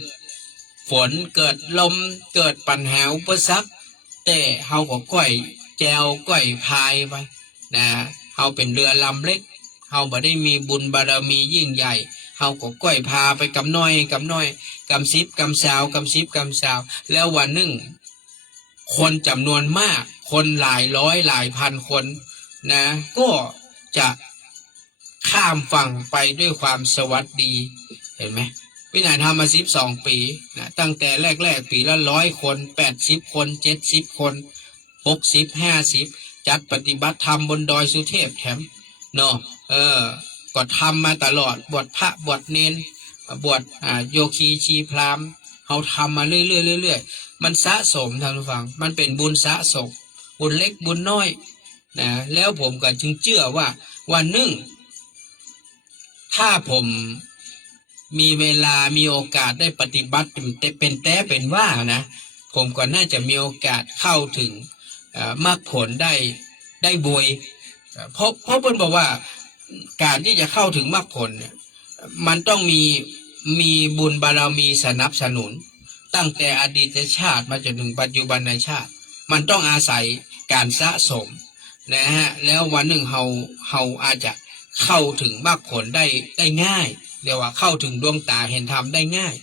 ฝนเกิดลมเกิดปัญหาอุปสรรคแต่เฮาก็ก้อยแจวก้อยพายไปนะเฮาเป็นเรือลำเล็กเฮาบ่ได้มีบุญบารมียิ่งใหญ่เฮาก็ก้อยพาไปกำน้อยกำ10กำ20กำ10กำ20แล้ววันหนึ่งคนจำนวนมากคนหลายร้อยหลายพันคนนะก็จะข้ามฝั่งไปด้วยความสวัสดีเห็นไหมพี่นายทำมา12 ปีนะตั้งแต่แรกปีละ100 คน80 คน70 คน60 50จัดปฏิบัติธรรมบนดอยสุเทพแถมเนาะก็ทำมาตลอดบวชพระบวชเนนบวชโยคีชีพราหมณ์เขาทำมาเรื่อยๆมันสะสมท่านผู้ฟังมันเป็นบุญสะสมบุญเล็กบุญน้อยนะแล้วผมก็จึงเชื่อว่าวันหนึ่งถ้าผมมีเวลามีโอกาสได้ปฏิบัติเป็นว่านะผมก็น่าจะมีโอกาสเข้าถึงมรรคผลได้บ่อยเพราะเพิ่นบอกว่าการที่จะเข้าถึงมรรคผลเนี่ยมันต้องมีบุญบารมีสนับสนุนตั้งแต่อดีตชาติมาจนถึงปัจจุบันชาติมันต้องอาศัยการสะสมนะฮะแล้ววันหนึ่งเฮาอาจจะเข้าถึงมรรคผลได้ง่ายเรียกว่าเข้าถึงดวงตาเห็นธรรมได้ง่าย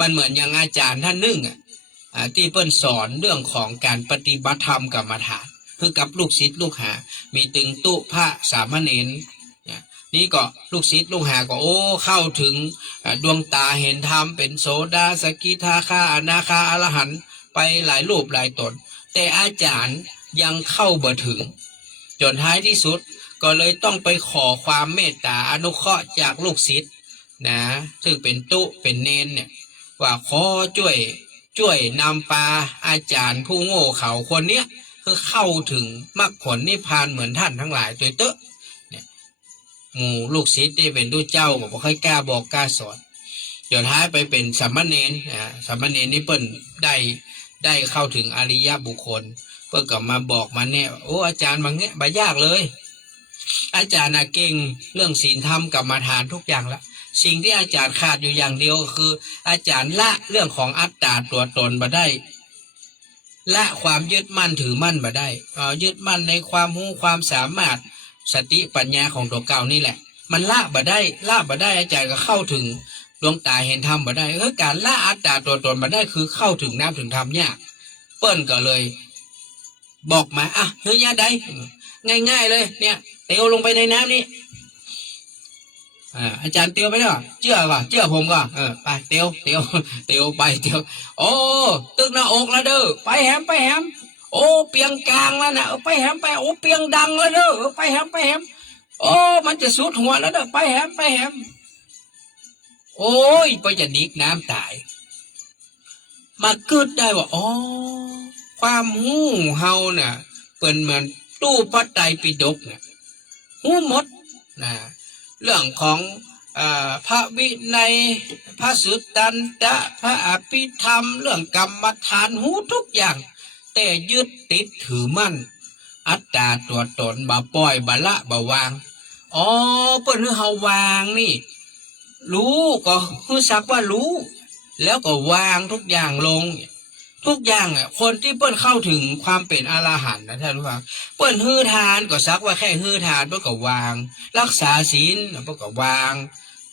มันเหมือนอย่างอาจารย์ท่านหนึ่งที่เปิ้นสอนเรื่องของการปฏิบัติธรรมกรรมฐานคือกับลูกศิษย์ลูกหามีตึงตุพระสามเณรนี่ก็ลูกศิษย์ลูกหาก็เข้าถึงดวงตาเห็นธรรมเป็นโสดาสกิทาคาอนาคาอรหันต์ไปหลายรูปหลายตนแต่อาจารย์ยังเข้าบ่ถึงจนท้ายที่สุดก็เลยต้องไปขอความเมตตาอนุเคราะห์จากลูกศิษย์นะซึ่งเป็นตุเป็นเนนเนี่ยว่าขอช่วยนำพาอาจารย์ผู้โง่เขาคนเนี้ยคือเข้าถึงมรรคผลนิพพานเหมือนท่านทั้งหลายตัวเตอะเนี่ยหมู่ลูกศิษย์ที่เป็นลูกเจ้าก็บ่ค่อยกล้าบอกกล้าสอนจนท้ายไปเป็นสามเณรสามเณรนี่เปิ้นได้เข้าถึงอริยบุคคลเพื่อก็มาบอกมาเนี่ยอาจารย์บางเนี้ยบ่ยากเลยอาจารย์เก่งเรื่องศีลธรรมกรรมฐานทุกอย่างละสิ่งที่อาจารย์ขาดอยู่อย่างเดียวก็คืออาจารย์ละเรื่องของอัตตาตัวตนบ่ได้ละความยึดมั่นถือมั่นบ่ได้ยึดมั่นในความรู้ความสามารถสติปัญญาของตัวเก่านี่แหละมันละบ่ได้อาจารย์ก็เข้าถึงดวงตาเห็นธรรมบ่ได้การละอัตตาตัวตนบ่ได้คือเข้าถึงน้ำถึงธรรมยากเปิ้นก็เลยบอกมาเฮ้ยยาใดง่ายๆเลยเนี่ยเตียวลงไปในน้ำนี้อาจารย์เตียวไปเนาะเชื่อผมก็ไปเตียวไปเตียวโอ้ตึกหน้าอกแล้วเด้อไปแหมโอ้เปียงกลางแล้วนะไปแหมโอ้เปียงดังแล้วเด้อไปแหมโอ้มันจะสุดหัวแล้วเด้อไปแหมโอ้ยไปจะดิกน้ำตายมาเกิดได้ว่าความหูเฮาเนี่ยเปิ้นเหมือนตู้พระไตรปิฎกเนี่ยหูหมดนะเรื่องของพระวินัยพระสุตตันตะพระอภิธรรมเรื่องกรรมฐานหูทุกอย่างแต่ยึดติดถือมั่นอัตตาตัวตนบ่ปล่อยบ่ละบ่วางเปิ้นเฮาวางนี่รู้ก็รู้สักว่ารู้แล้วก็วางทุกอย่างลงทุกอย่างคนที่เปิ้นเข้าถึงความเป็นอรหันต์นะท่านผู้ฟังเปิ้นฮื้อทานก็สักว่าแค่ฮื้อทานเปิ้นก็วางรักษาศีลเปิ้นก็วาง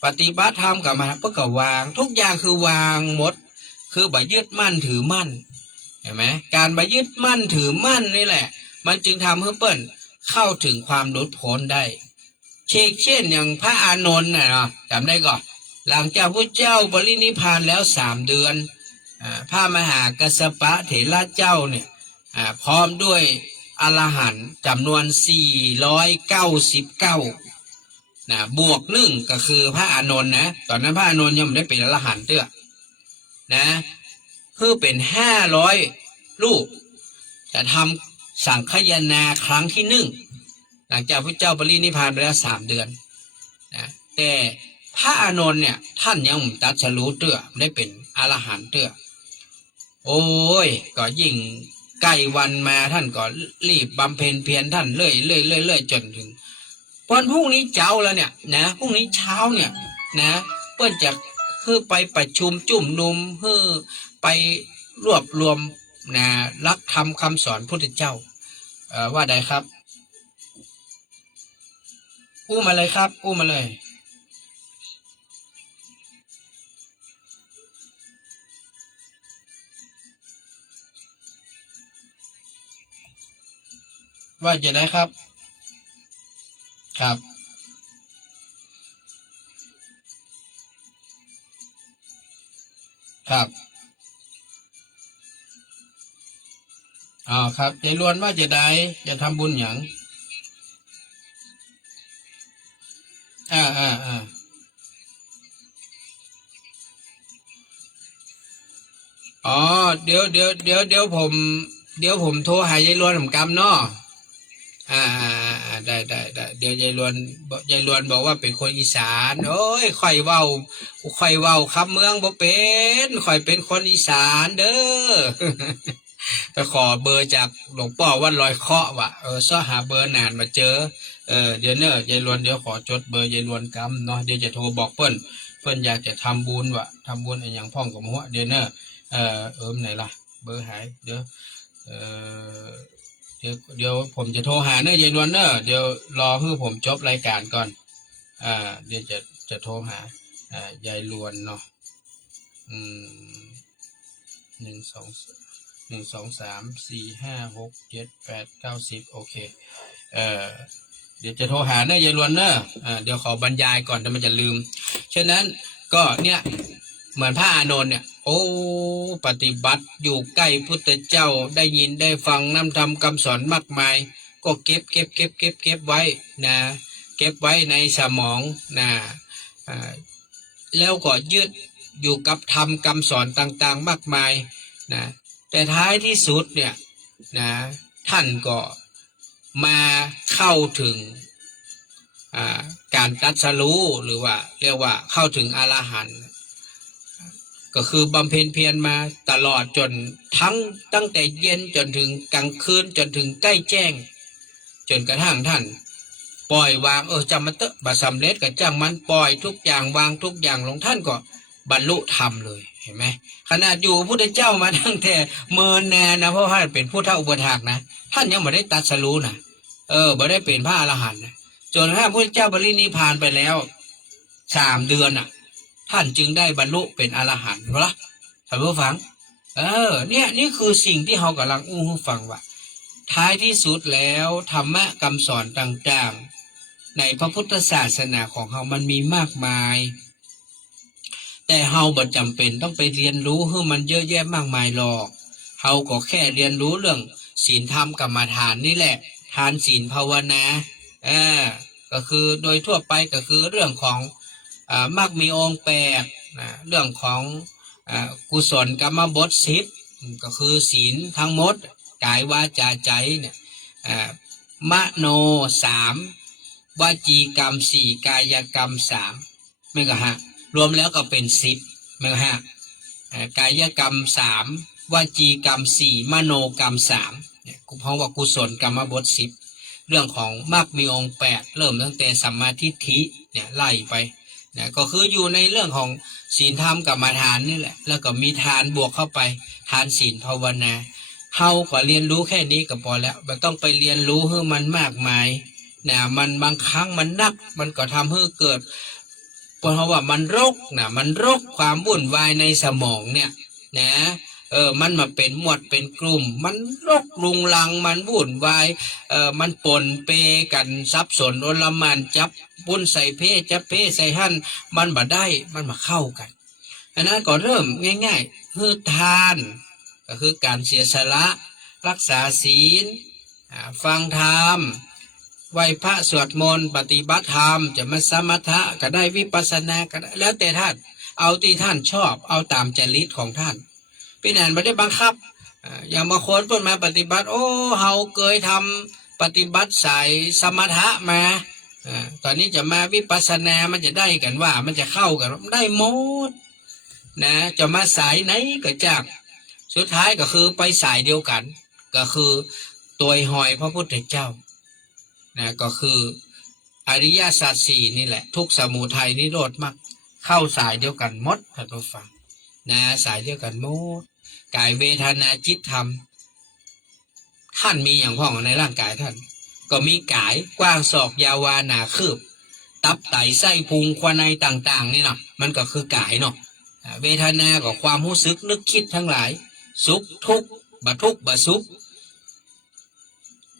ปฏิบัติธรรมก็มาเปิ้นก็วางทุกอย่างคือวางหมดคือบ่ยึดมั่นถือมั่นเห็นไหมการบ่ยึดมั่นถือมั่นนี่แหละมันจึงทำให้เปิ้นเข้าถึงความหลุดพ้นได้เช่นอย่างพระอานนท์น่ะเนาะจำได้ก่อนหลังจากพระเจ้าปรินิพพานแล้ว3 เดือนพระมหากัสสปะเถระเจ้าเนี่ยพร้อมด้วย อรหันต์จำนวน499นะบวก1ก็คือพระอานนท์นะตอนนั้นพระอานนท์ยังไม่ได้เป็นอรหันต์เด้อนะคือเป็น500รูปจะทำสังฆยนาครั้งที่1หลังจากพระเจ้าปรินิพพานไปแล้ว3 เดือนนะแต่พระอานนท์เนี่ยท่านยังตรัสรู้เด้อไม่ได้เป็นอรหันต์เด้อโอ้ยก็ยิ่งใกล้วันมาท่านก็รีบบำเพ็ญเพียรท่านเรื่อยจนถึงวันพรุ่งนี้เจ้าแล้วเนี่ยนะพรุ่งนี้เช้าเนี่ยนะเพื่อจะไปประชุมจุ่มนุมไปรวบรวมนะรักธรรมคำสอนพุทธเจ้าว่าใดครับอู้มาเลยครับอู้มาเลยว่าจะได้ครับครับครับครับยายล้วนว่าจะได้จะทำบุญอย่างอ๋อเดี๋ยวผมโทรหายายล้วนผมกำเนาะได้เดี๋ยวยายล้วนบอกว่าเป็นคนอีสานโอ้ยค่อยเว้าคำเมืองบ่เป็นค่อยเป็นคนอีสานเด้อ ไปขอเบอร์จากหลวงพ่อวัดลอยเคาะว่ะซ้อหาเบอร์นานมาเจอเดี๋ยวเนอะยายล้วนเดี๋ยวขอจดเบอร์ยายล้วนกำเนาะเดี๋ยวจะโทรบอกเพิ่นอยากจะทำบุญว่ะทำบุญอะไรอย่างพ่องกับหัวเดี๋ยวเนอะไหนล่ะเบอร์หายเดี๋ยวเดี๋ยวผมจะโทรหาเนอะยายล้วนเนอะเดี๋ยวรอให้ผมจบรายการก่อนเดี๋ยวจะโทรหายายล้วนเนาะ1 2 3 4 5 6 7 8 9 10โอเคเดี๋ยวจะโทรหาเนอะยายล้วนเนอะเดี๋ยวขอบรรยายก่อนแต่มันจะลืมฉะนั้นก็เนี่ยเหมือนพระอานนท์เนี่ยโอ้ปฏิบัติอยู่ใกล้พุทธเจ้าได้ยินได้ฟังน้ำธรรมคำสอนมากมายก็เก็บไว้นะเก็บไว้ในสมองนะแล้วก็ยึดอยู่กับธรรมคำสอนต่างๆมากมายนะแต่ท้ายที่สุดเนี่ยนะท่านก็มาเข้าถึงการตรัสรู้หรือว่าเรียกว่าเข้าถึงอรหันต์ก็คือบำเพ็ญเพียรมาตลอดจนตั้งแต่เย็นจนถึงกลางคืนจนถึงใกล้แจ้งจนกระทั่งท่านปล่อยวางจำมันเตอะบะสำเร็จกับจ้างมันปล่อยทุกอย่างวางทุกอย่างลงท่านก็บรรลุธรรมเลยเห็นไหมขนาดอยู่พุทธเจ้ามาตั้งแต่เมินแนนะเพราะท่านเป็นผู้เฒ่าอุปถากนะท่านยังไม่ได้ตรัสรู้นะไม่ได้เป็นพระอรหันต์นะจนถ้าพระเจ้าปรินิพพานไปแล้ว3 เดือนท่านจึงได้บรรลุเป็นอรหันต์เหรอท่านผู้ฟังเนี่ยนี่คือสิ่งที่เรากำลังให้ฟังว่าท้ายที่สุดแล้วธรรมะคำสอนต่างๆในพระพุทธศาสนาของเรามันมีมากมายแต่เราบ่จำเป็นต้องไปเรียนรู้ให้มันเยอะแยะมากมายหรอกเราก็แค่เรียนรู้เรื่องศีลธรรมกรรมฐานนี่แหละทานศีลภาวนาก็คือโดยทั่วไปก็คือเรื่องของมรรคมีองค์8เรื่องของกุศลกรรมบท10ก็คือศีลทั้งหมดกายวาจาใจเนี่ยมโน3วจีกรรม4กายกรรม3ไม่ก็ฮะรวมแล้วก็เป็น10ไม่ก็ฮะกายกรรม3วจีกรรม4มโนกรรม3เนี่ยเพราะว่ากุศลกรรมบท10เรื่องของมรรคมีองค์8เริ่มตั้งแต่สัมมาทิฏฐิเนี่ยไล่ไปนะก็คืออยู่ในเรื่องของศีลธรรมกรรมฐานนี่แหละแล้วก็มีทานบวกเข้าไปทานศีลภาวนาเฮาก็เรียนรู้แค่นี้ก็พอแล้วไม่ต้องไปเรียนรู้ให้มันมากมายนะมันบางครั้งมันนักมันก็ทำให้เกิดเพราะว่ามันมันรกความวุ่นวายในสมองเนี่ยนะมันมาเป็นหมวดเป็นกลุ่มมันรกรุงรังมันวุ่นวายมันปนเปกันซับสนโอลหม่านจับปุ้นใส่เพจับเพใส่หั่นมันบ่ได้มันมาเข้ากันอันนั้นก็เริ่มง่ายๆคือทานก็คือการเสียสละรักษาศีล ฟังธรรมไหว้พระสวดมนต์ปฏิบัติธรรมจะมาสมถะก็ได้วิปัสสนาก็ได้แล้วแต่ท่านเอาที่ท่านชอบเอาตามจริตของท่านพี่นันไม่ได้บังคับอย่างบางคนเพิ่นมาปฏิบัติโอ้เฮาเคยทำปฏิบัติสายสมถะมาตอนนี้จะมาวิปัสสนามันจะได้กันว่ามันจะเข้ากันได้หมดนะจะมาสายไหนก็จากสุดท้ายก็คือไปสายเดียวกันก็คือตัวหอยพระพุทธเจ้านะก็คืออริยสัจสี่นี่แหละทุกสมุทัยนิโรธมรรคเข้าสายเดียวกันหมดท่านผู้ฟังนะสายเดียวกันหมดกายเวทนาจิตธรรมท่านมีอย่างพ่องในร่างกายท่านก็มีกายกว้างศอกยาววาหนาคืบตับไตไส้พุงควันในต่างๆนี่เนาะมันก็คือกายเนาะเวทนาก็ความรู้สึกนึกคิดทั้งหลายสุขทุกข์บะทุกข์บะสุข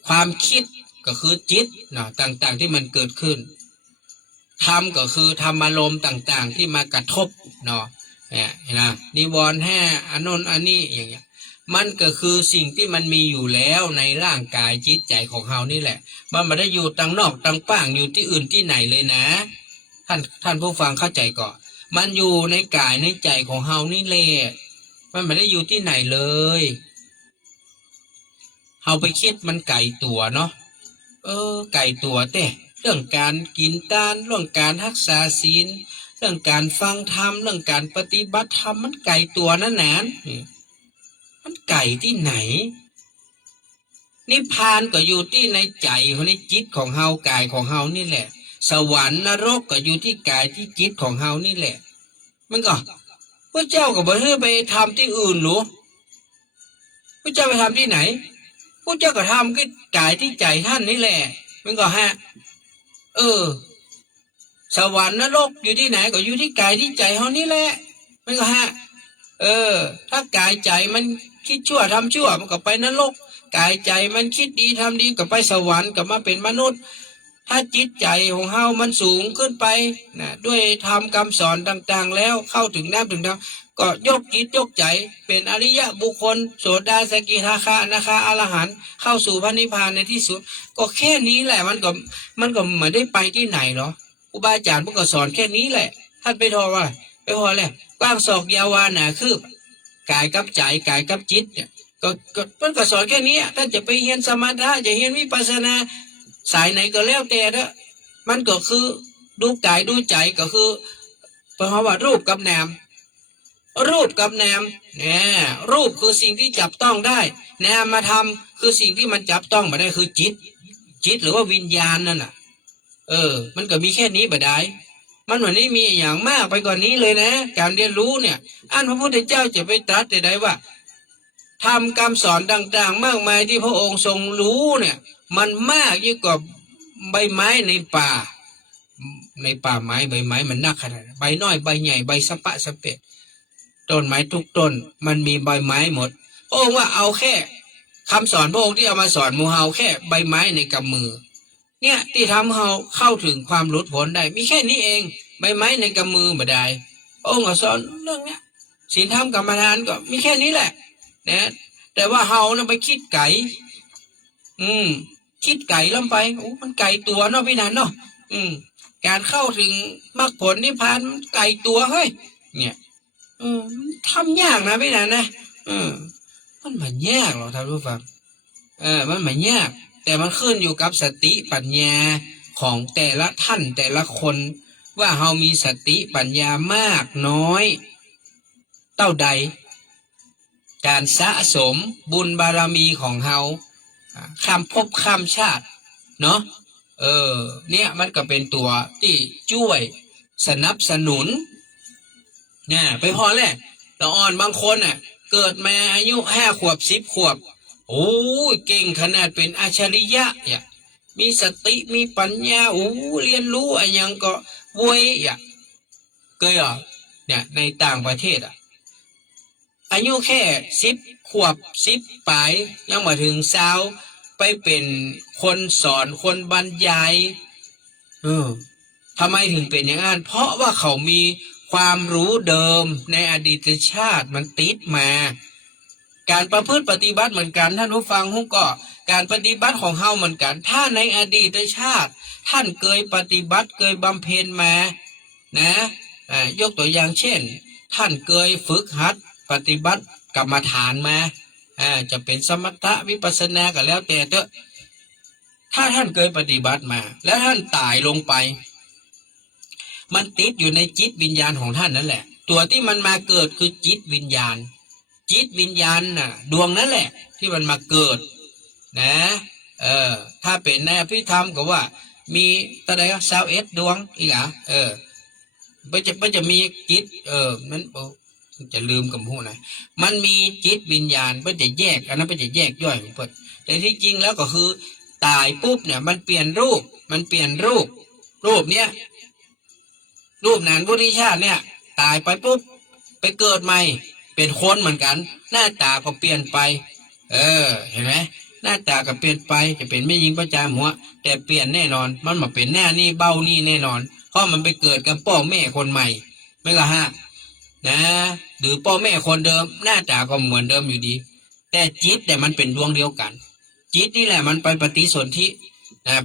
ความคิดก็คือจิตเนาะต่างๆที่มันเกิดขึ้นธรรมก็คือธรรมารมณ์ต่างๆที่มากระทบเนาะเนี่ยนะนิวรณ์ห้าอันโน้นอันนี้อย่างเงี้ยมันก็คือสิ่งที่มันมีอยู่แล้วในร่างกายจิตใจของเรานี่แหละมันไม่ได้อยู่ต่างนอกต่างป้างอยู่ที่อื่นที่ไหนเลยนะท่านผู้ฟังเข้าใจก่อนมันอยู่ในกายในใจของเรานี่แหละมันไม่ได้อยู่ที่ไหนเลยเราไปคิดมันไกลตัวเนาะไกลตัวแต่เรื่องการกินทานเรื่องการรักษาศีลเรื่องการฟังธรรมเรื่องการปฏิบัติธรรมมันไกลตัวนั่นแหละมันไกลที่ไหนนิพพานก็อยู่ที่ในใจของในจิตของเฮากายของเฮานี่แหละสวรรค์นรกก็อยู่ที่กายที่จิตของเฮานี่แหละมันก็พระเจ้าก็บอกให้ไปทำที่อื่นหรือพระเจ้าไปทำที่ไหนพระเจ้าก็ทำที่กายที่ใจท่านนี่แหละมันก็ฮะสวรรค์นรกอยู่ที่ไหนก็อยู่ที่กายที่ใจเฮานี่แหละมันก็ฮะถ้ากายใจมันคิดชั่วทำชั่วมันก็ไปนรกกายใจมันคิดดีทำดีก็ไปสวรรค์ก็มาเป็นมนุษย์ถ้าจิตใจของเฮามันสูงขึ้นไปนะด้วยธรรมคำสอนต่างๆแล้วเข้าถึงน้ำถึงธรรมก็ยกจิตยกใจเป็นอริยะบุคคลโสดาสกิทาคาอนาคาอรหันต์เข้าสู่พระนิพพานในที่สุดก็แค่นี้แหละมันก็ไม่ได้ไปที่ไหนหรอครูบาอาจารย์พวกก็สอนแค่นี้แหละท่านไปทอว่าไปพอแหละกว้างศอกยาววาหนาคืบกายกับใจกายกับจิตเนี่ยก็มันก็สอนแค่นี้ท่านจะไปเรียนสมถะจะเรียนวิปัสสนาสายไหนก็แล้วแต่นะมันก็คือดูกายดูใจก็คือเพราะว่ารูปกับนามรูปกับนามเนี่ยรูปคือสิ่งที่จับต้องได้นามมาทำคือสิ่งที่มันจับต้องมาได้คือจิตหรือว่าวิญญาณนั่นน่ะมันก็มีแค่นี้บ่ได้มันวันนี้มีอย่างมากไปกว่านี้เลยนะการเรียนรู้เนี่ยอันพระพุทธเจ้าจะไปตรัสได้ว่าทำคำสอนต่างๆมากมายที่พระองค์ทรงรู้เนี่ยมันมากยิ่งกว่าใบไม้ในป่าไม้ใบไม้มันนักขนาดใบน้อยใบใหญ่ใบสะปะสะเปะต้นไม้ทุกต้นมันมีใบไม้หมดพระองค์ว่าเอาแค่คำสอนพระองค์ที่เอามาสอนหมู่เฮาแค่ใบไม้ในกำมือเนี่ยที่ทำเฮาเข้าถึงความหลุดพ้นได้มีแค่นี้เองใบไม้ในกำมือบ่ได้พระองค์ก็สอนเรื่องเนี้ยศีลธรรมกรรมฐานก็มีแค่นี้แหละนะแต่ว่าเฮานะไปคิดไก่คิดไก่ลงไปโอ้มันไก่ตัวเนาะพี่นันเนาะการเข้าถึงมรรคผลนิพพานไก่ตัวเฮ้ยเนี่ยทำยากนะพี่นันนะมันไม่ยากหรอกท่านผู้ฟังมันไม่ยากแต่มันขึ้นอยู่กับสติปัญญาของแต่ละท่านแต่ละคนว่าเฮามีสติปัญญามากน้อยเท่าใดการสะสมบุญบารมีของเฮาข้ามภพข้ามชาติเนาะเนี่ยมันก็เป็นตัวที่ช่วยสนับสนุนเนี่ยไปพอแหละเราอ่อนบางคนน่ะเกิดมาอายุ5 ขวบ10 ขวบโอ้ยเก่งขนาดเป็นอัจฉริยะเนี่ยมีสติมีปัญญาโอ้เรียนรู้อะไรยังก็เว้ยเคยเนี่ยในต่างประเทศอายุแค่10 ขวบ10 ปลายยังมาถึงสาวไปเป็นคนสอนคนบรรยายทำไมถึงเป็นอย่างนั้นเพราะว่าเขามีความรู้เดิมในอดีตชาติมันติดมาการประพฤติปฏิบัติเหมือนกันท่านผู้ฟังก็ การปฏิบัติของเฮาเหมือนกันถ้าในอดีตชาติท่านเคยปฏิบัติเคยบำเพ็ญมานะยกตัวอย่างเช่นท่านเคยฝึกหัดปฏิบัติกรรมฐานมาจะเป็นสมถะวิปัสสนาก็แล้วแต่เถอะถ้าท่านเคยปฏิบัติมาแล้วท่านตายลงไปมันติดอยู่ในจิตวิญญาณของท่านนั่นแหละตัวที่มันมาเกิดคือจิตวิญญาณจิตวิญญาณน่ะดวงนั่นแหละที่มันมาเกิดนะถ้าเป็นในอภิธรรมก็ว่ามีตะไดก็21ดวงอีกมันจะมีจิตนั้นจะลืมกับหูนะมันมีจิตวิญญาณมันจะแยกอันนั้นมันจะแยกย่อยของเพิ่นแต่ที่จริงแล้วก็คือตายปุ๊บเนี่ยมันเปลี่ยนรูปรูปเนี้ยรูปนานบุริชาติเนี่ยตายไปปุ๊บไปเกิดใหม่เป็นคนเหมือนกันหน้าตาก็เปลี่ยนไปเห็นไหมหน้าตาก็เปลี่ยนไปจะเป็นไม่ยิงประจามหัวแต่เปลี่ยนแน่นอนมันมาเป็นหน้านี่เบ้านี่แน่นอนเพราะมันไปเกิดกับพ่อแม่คนใหม่ไม่ละฮะนะหรือพ่อแม่คนเดิมหน้าตาก็เหมือนเดิมอยู่ดีแต่จิตแต่มันเป็นดวงเดียวกันจิตนี่แหละมันไปปฏิสนธิ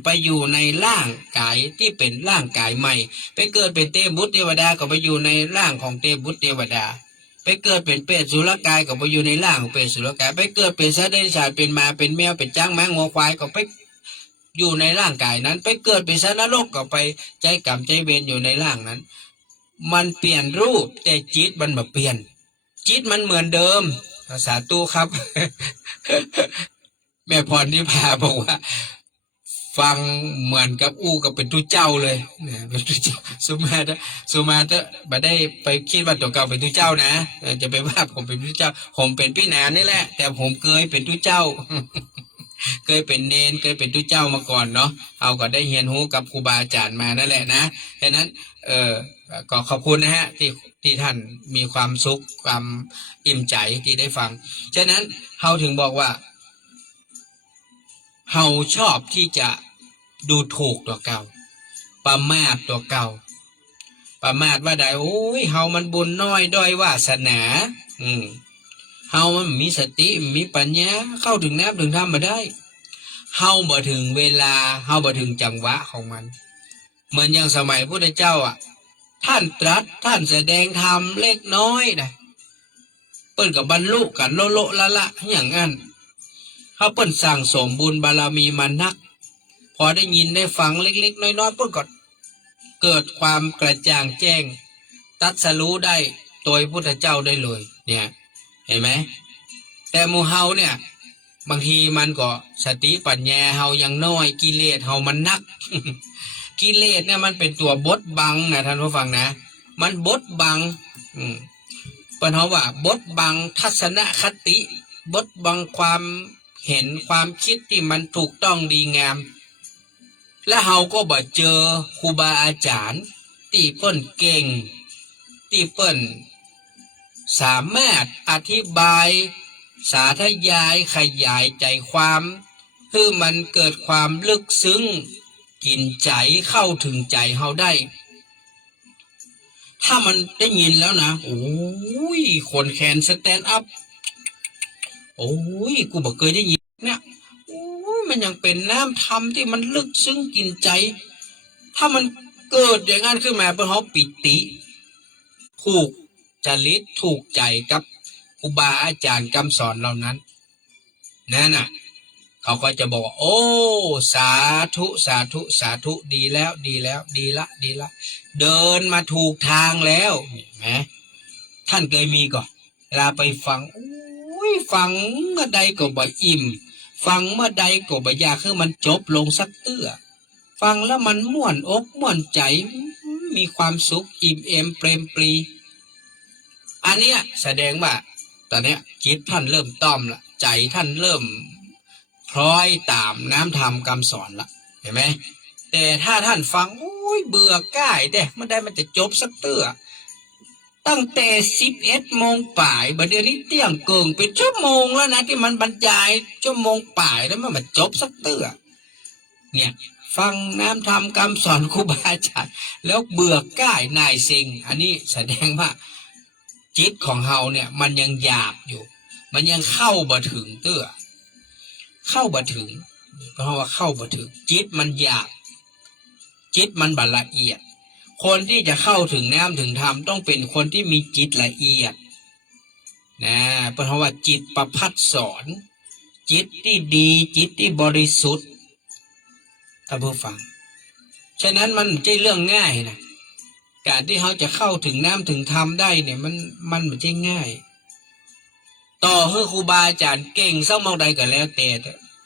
ไปอยู่ในร่างกายที่เป็นร่างกายใหม่ไปเกิดเป็นเทพบุตรเทวดาก็ไปอยู่ในร่างของเทพบุตรเทวดาไปเกิดเป็นเปรตสุรกายก็ไปอยู่ในร่างของเปรตสุรกายไปเกิดเป็นสัตว์เดรัจฉานเป็นหมาเป็นแมวเป็นจ้างม้างัวควายก็ไปอยู่ในร่างกายนั้นไปเกิดเป็นสัตว์นรกก็ไปใจกรรมใจเวรอยู่ในร่างนั้นมันเปลี่ยนรูปแต่จิตมันมาเปลี่ยนจิตมันเหมือนเดิมสาธุครับ แม่พรที่พาบอกว่าฟังเหมือนกับอู้กับเป็นทุเจ้าเลยเนี่ยเป็นทุเจ้าสุมาเถอะมาได้ไปคิดว่าตัวเก่าเป็นทุเจ้านะจะไปว่าผมเป็นทุเจ้าผมเป็นพี่นานนี่แหละแต่ผมเคยเป็นทุเจ้า เคยเป็นเนนเคยเป็นทุเจ้ามาก่อนเนาะเอาก็ได้เรียนรู้กับครูบาอาจารย์มานั่นแหละนะฉะนั้นก็ขอบคุณนะฮะที่ท่านมีความสุขความอิ่มใจที่ได้ฟังฉะนั้นเราถึงบอกว่าเฮาชอบที่จะดูถูกตัวเก่าประมาทตัวเก่าประมาทว่าใดโอ้ยเฮามันบุญน้อยด้อยวาสนาเฮามันมีสติมีปัญญาเข้าถึงน้ำถึงธรรมมาได้เฮาบ่ถึงเวลาเฮาบ่ถึงจังหวะของมันเหมือนอย่างสมัยพุทธเจ้าท่านตรัสท่านแสดงธรรมเล็กน้อยนะเปิ้นกับบรรลุกันโลละอย่างนั้นเขาเปิ้นสั่งสมบุญบารมีมานักพอได้ยินได้ฟังเล็กๆน้อยๆเปิ้นก็เกิดความกระจ่างแจ้งตัดสรู้ได้โดยพุทธเจ้าได้เลยเนี่ยเห็นไหมแต่หมู่เฮาเนี่ยบางทีมันก็สติปัญญาเฮายังน้อยกิเลสเฮามันนัก กิเลสเนี่ยมันเป็นตัวบดบังนะท่านผู้ฟังนะมันบดบังเปิ้นเฮาว่าบดบังทัศนคติบดบังความเห็นความคิดที่มันถูกต้องดีงามและเฮาก็บ่เจอครูบาอาจารย์ที่เปิ้นเก่งที่เปิ้นสามารถอธิบายสาธยายขยายใจความคือมันเกิดความลึกซึ้งกินใจเข้าถึงใจเฮาได้ถ้ามันได้ยินแล้วนะโอ้ยคนแขนสแตนด์อัพโอ้ยกูบอกเคยได้ยินเนี่ยโอ้ยมันยังเป็นน้ำธรรมที่มันลึกซึ้งกินใจถ้ามันเกิดอย่างนั้นขึ้นมาเป็นเขาปิติถูกจริตถูกใจกับครูบาอาจารย์คำสอนเหล่านั้นนั่นน่ะเขาก็จะบอกว่าโอ้สาธุสาธุสาธุดีแล้วดีแล้วดีละเดินมาถูกทางแล้วเห็นไหมท่านเคยมีก่อนเวลาไปฟังฟังเมื่อใดก็บ่อิ่มฟังเมื่อใดก็บ่อยากให้มันจบลงสักเตื้อฟังแล้วมันม่วนอกม่วนใจมีความสุขอิ่มเอมเปรมปรีอันเนี้ยแสดงว่าตอนเนี้ยจิตท่านเริ่มต้อมละใจท่านเริ่มคล้อยตามน้ำธรรมคำสอนละเห็นไหมแต่ถ้าท่านฟังโอ้ยเบื่อก้ายเด้เมื่อใดมันจะจบสักเตื้อตั้งแต่11 โมงป่ายบัดเดี๋ยวนี้เที่ยงเกิงเป็นชั่วโมงแล้วนะที่มันบรรยายชั่วโมงป่ายแล้วมันมาจบสักเตื้อเนี่ยฟังน้ำธรรมคำสอนครูบาอาจารย์แล้วเบื่อก้ายนายเซ็งอันนี้แสดงว่าจิตของเฮาเนี่ยมันยังหยาบอยู่มันยังเข้าบ่ถึงเตื้อ เข้าบ่ถึงเพราะว่าเข้าบ่ถึงจิตมันหยาบจิตมันบ่ละเอียดคนที่จะเข้าถึงน้ำถึงธรรมต้องเป็นคนที่มีจิตละเอียดนะเพราะว่าจิตประพัดสอนจิตที่ดีจิตที่บริสุทธิ์ท่านผู้ฟังฉะนั้นมันไม่ใช่เรื่องง่ายนะการที่เขาจะเข้าถึงน้ำถึงธรรมได้เนี่ยมันไม่ใช่ง่ายต่อให้ครูบาอาจารย์เก่งสักมากใดก็แล้วแต่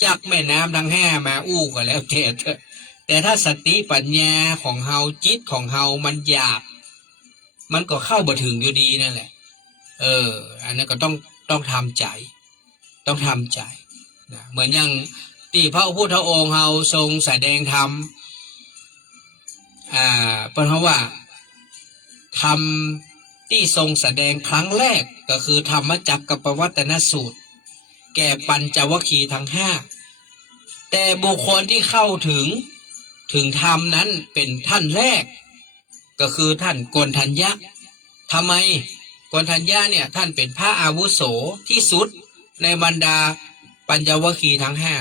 จักแม่น้ำทั้งห้ามาอู้ก็แล้วแต่ถ้าสติปัญญาของเฮาจิตของเฮามันหยาบมันก็เข้าบ่ถึงอยู่ดีนั่นแหละอันนั้นก็ต้องทำใจต้องทำใจนะเหมือนอย่างที่พระพุทธองค์เฮาทรงแสดงธรรมเพราะว่าธรรมที่ทรงแสดงครั้งแรกก็คือธรรมจักรกับวัตนสูตรแก่ปัญจวัคคีย์ทั้งห้าแต่บุคคลที่เข้าถึงธรรมนั้นเป็นท่านแรกก็คือท่านโกณฑัญญะทำไมโกณฑัญญะเนี่ยท่านเป็นพระอาวุโสที่สุดในบรรดาปัญจวัคคีย์ทั้งห้า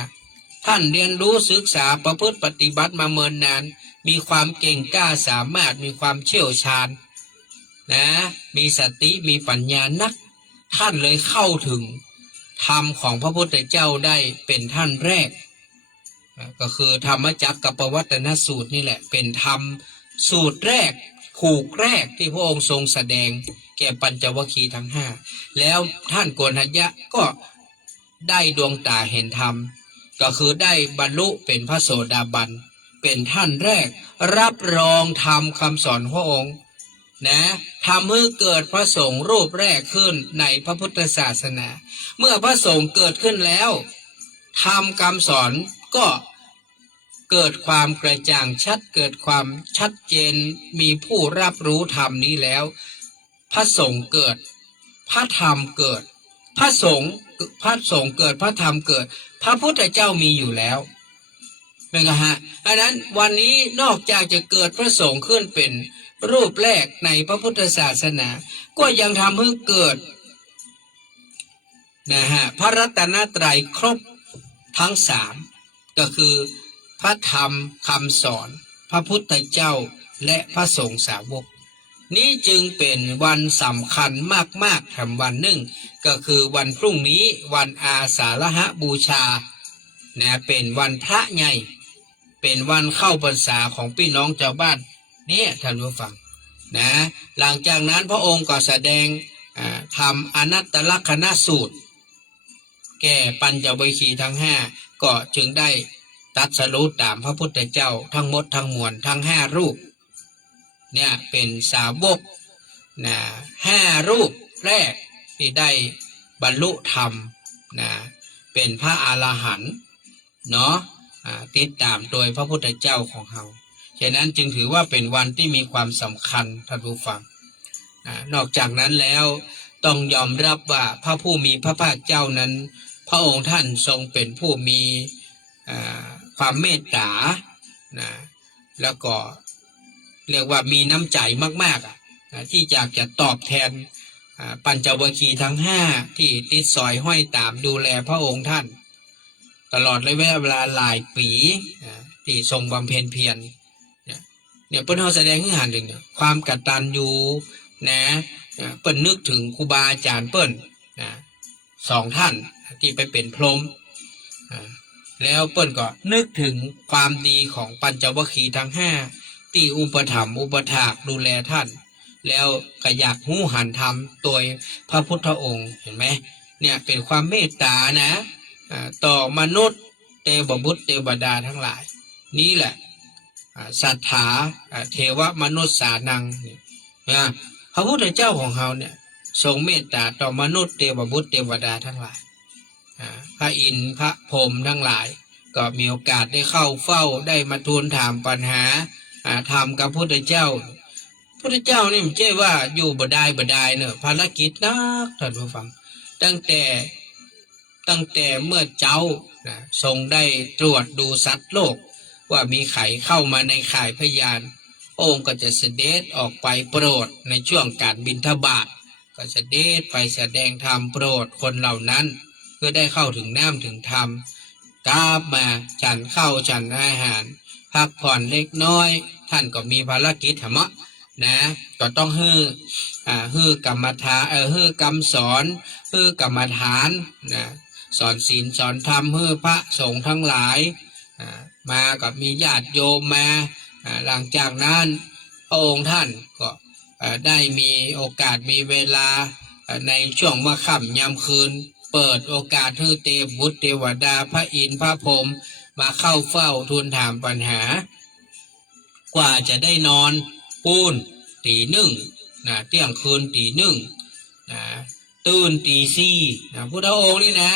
ท่านเรียนรู้ศึกษาประพฤติปฏิบัติมาเมินนานมีความเก่งกล้าสามารถมีความเชี่ยวชาญนะมีสติมีปัญญานักท่านเลยเข้าถึงธรรมของพระพุทธเจ้าได้เป็นท่านแรกก็คือธรรมจักรกับปวัตนสูตรนี่แหละเป็นธรรมสูตรแรกผูกแรกที่พระองค์ทรงแสดงแก่ปัญจวัคคีย์ทั้งห้าแล้วท่านโกณฑัญญะก็ได้ดวงตาเห็นธรรมก็คือได้บรรลุเป็นพระโสดาบันเป็นท่านแรกรับรองธรรมคำสอนพระองค์นะทำให้เกิดพระสงฆ์รูปแรกขึ้นในพระพุทธศาสนาเมื่อพระสงฆ์เกิดขึ้นแล้วธรรมคำสอนก็เกิดความกระจ่างชัดเกิดความชัดเจนมีผู้รับรู้ธรรมนี้แล้วพระสงฆ์เกิดพระธรรมเกิดพระสงฆ์เกิดพระธรรมเกิดพระพุทธเจ้ามีอยู่แล้วเป็นไงฮะอันนั้นวันนี้นอกจากจะเกิดพระสงฆ์ขึ้นเป็นรูปแรกในพระพุทธศาสนาก็ยังทำให้เกิดนะฮะพระรัตนตรัยครบทั้งสามก็คือพระธรรมคำสอนพระพุทธเจ้าและพระสงฆ์สาวกนี้จึงเป็นวันสำคัญมากๆทำวันหนึ่งก็คือวันพรุ่งนี้วันอาสาฬหบูชานะเป็นวันพระใหญ่เป็นวันเข้าพรรษาของพี่น้องชาวบ้านเนี่ยท่านผู้ฟังนะหลังจากนั้นพระองค์ก็แสดงธรรมอนัตตลักษณสูตรแก่ปัญจวัคคีย์ทั้งห้าก็จึงได้ตรัสรู้ตามพระพุทธเจ้าทั้งหมดทั้งมวลทั้งห้ารูปเนี่ยเป็นสาวกนะห้ารูปแรกที่ได้บรรลุธรรมนะเป็นพระอรหันต์เนาะติดตามโดยพระพุทธเจ้าของเราฉะนั้นจึงถือว่าเป็นวันที่มีความสำคัญท่านผู้ฟังนอกจากนั้นแล้วต้องยอมรับว่าพระผู้มีพระภาคเจ้านั้นพระองค์ท่านทรงเป็นผู้มีความเมตตานะแล้วก็เรียกว่ามีน้ำใจมากๆที่อยากจะตอบแทนปัญจวัคคีย์ทั้งห้าที่ติดสอยห้อยตามดูแลพระองค์ท่านตลอดระยะเวลาหลายปีที่ทรงบำเพ็ญเพียรเนี่ยเปิ้ลเขาแสดงให้เห็นถึงความกตัญญูนะเปิ้ลนึกถึงครูบาอาจารย์เปิ้ลนะสองท่านที่ไปเป็นพรหมแล้วเปิ้ลก็นึกถึงความดีของปัญจวัคคีย์ทั้งห้าที่อุปถัมภ์อุปถากดูแลท่านแล้วก็อยากหู้หันธรรมโดยพระพุทธองค์เห็นไหมเนี่ยเป็นความเมตตานะต่อมนุษย์เทวบุตรเทวดาทั้งหลายนี่แหละศรัทธาเทวมนุษย์สานังเนี่ยพระพุทธเจ้าของเขาเนี่ยทรงเมตตาต่อมนุษย์เทวบุตรเทวดาทั้งหลายพระอินทร์พระพรหมทั้งหลายก็มีโอกาสได้เข้าเฝ้าได้มาทูลถามปัญหาถามกับพระพุทธเจ้าพุทธเจ้านี่ไม่ใช่ว่าอยู่บ่ได้เนอะภารกิจนักท่านผู้ฟังตั้งแต่เมื่อเจ้าทรงได้ตรวจดูสัตว์โลกว่ามีไข่เข้ามาในข่ายพยานองค์ก็จะเสด็จออกไปโปรดในช่วงการบิณฑบาตก็เสด็จไปแสดงธรรมโปรดคนเหล่านั้นเพื่อได้เข้าถึงน้ำถึงธรรม กลับมาฉันข้าวฉันอาหารพักผ่อนเล็กน้อยท่านก็มีภารกิจเหรอนะก็ต้องฮือกรรมฐานฮือกรรมสอนฮือกรรมฐานนะสอนศีลสอนธรรมฮือพระสงฆ์ทั้งหลายมากับมีญาติโยมมาหลังจากนั้นพระองค์ท่านก็ได้มีโอกาสมีเวลาในช่วงเมื่อค่ำยามคืนเปิดโอกาสให้เทพบุตรเทวดาพระอินทร์พระพรหมมาเข้าเฝ้าทูลถามปัญหากว่าจะได้นอนปูนตีหนึ่งนะเที่ยงคืนตีหนึ่งนะตื่นตีสี่นะพุทธองค์นี่นะ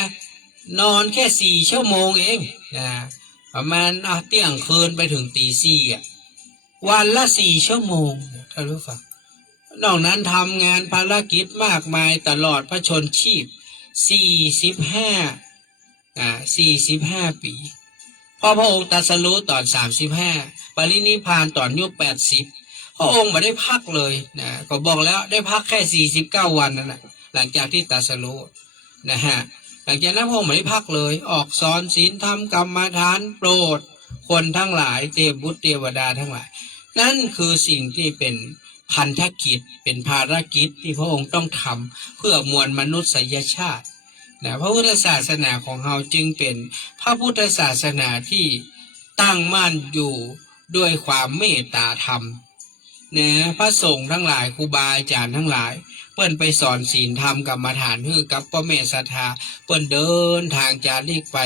นอนแค่4 ชั่วโมงเองนะประมาณเที่ยงคืนไปถึงตีสี่วันละ4 ชั่วโมงท่านรู้ฟังนอกนั้นทำงานภารกิจมากมายตลอดพระชนชีพ45 ปีพอพระองค์ตรัสรู้ตอน35ปรินิพพานตอนอายุ80พระองค์ไม่ได้พักเลยนะก็บอกแล้วได้พักแค่49 วันนั่นแหละหลังจากที่ตรัสรู้นะฮะหลังจากนั้นพระองค์ไม่ได้พักเลยออกสอนศีลธรรมกรรมฐานโปรดคนทั้งหลายเทพบุตรเทวดาทั้งหลายนั่นคือสิ่งที่เป็นพันธกิจเป็นภารกิจที่พระองค์ต้องทำเพื่อมวลมนุษยชาตินะพระพุทธศาสนาของเราจึงเป็นพระพุทธศาสนาที่ตั้งมั่นอยู่ด้วยความเมตตาธรรมนะพระสงฆ์ทั้งหลายครูบาอาจารย์ทั้งหลายเปิ้นไปสอนศีลธรรมกรรมฐานให้กับพ่อแม่ศรัทธาเปิ้นเดินทางจาริกไป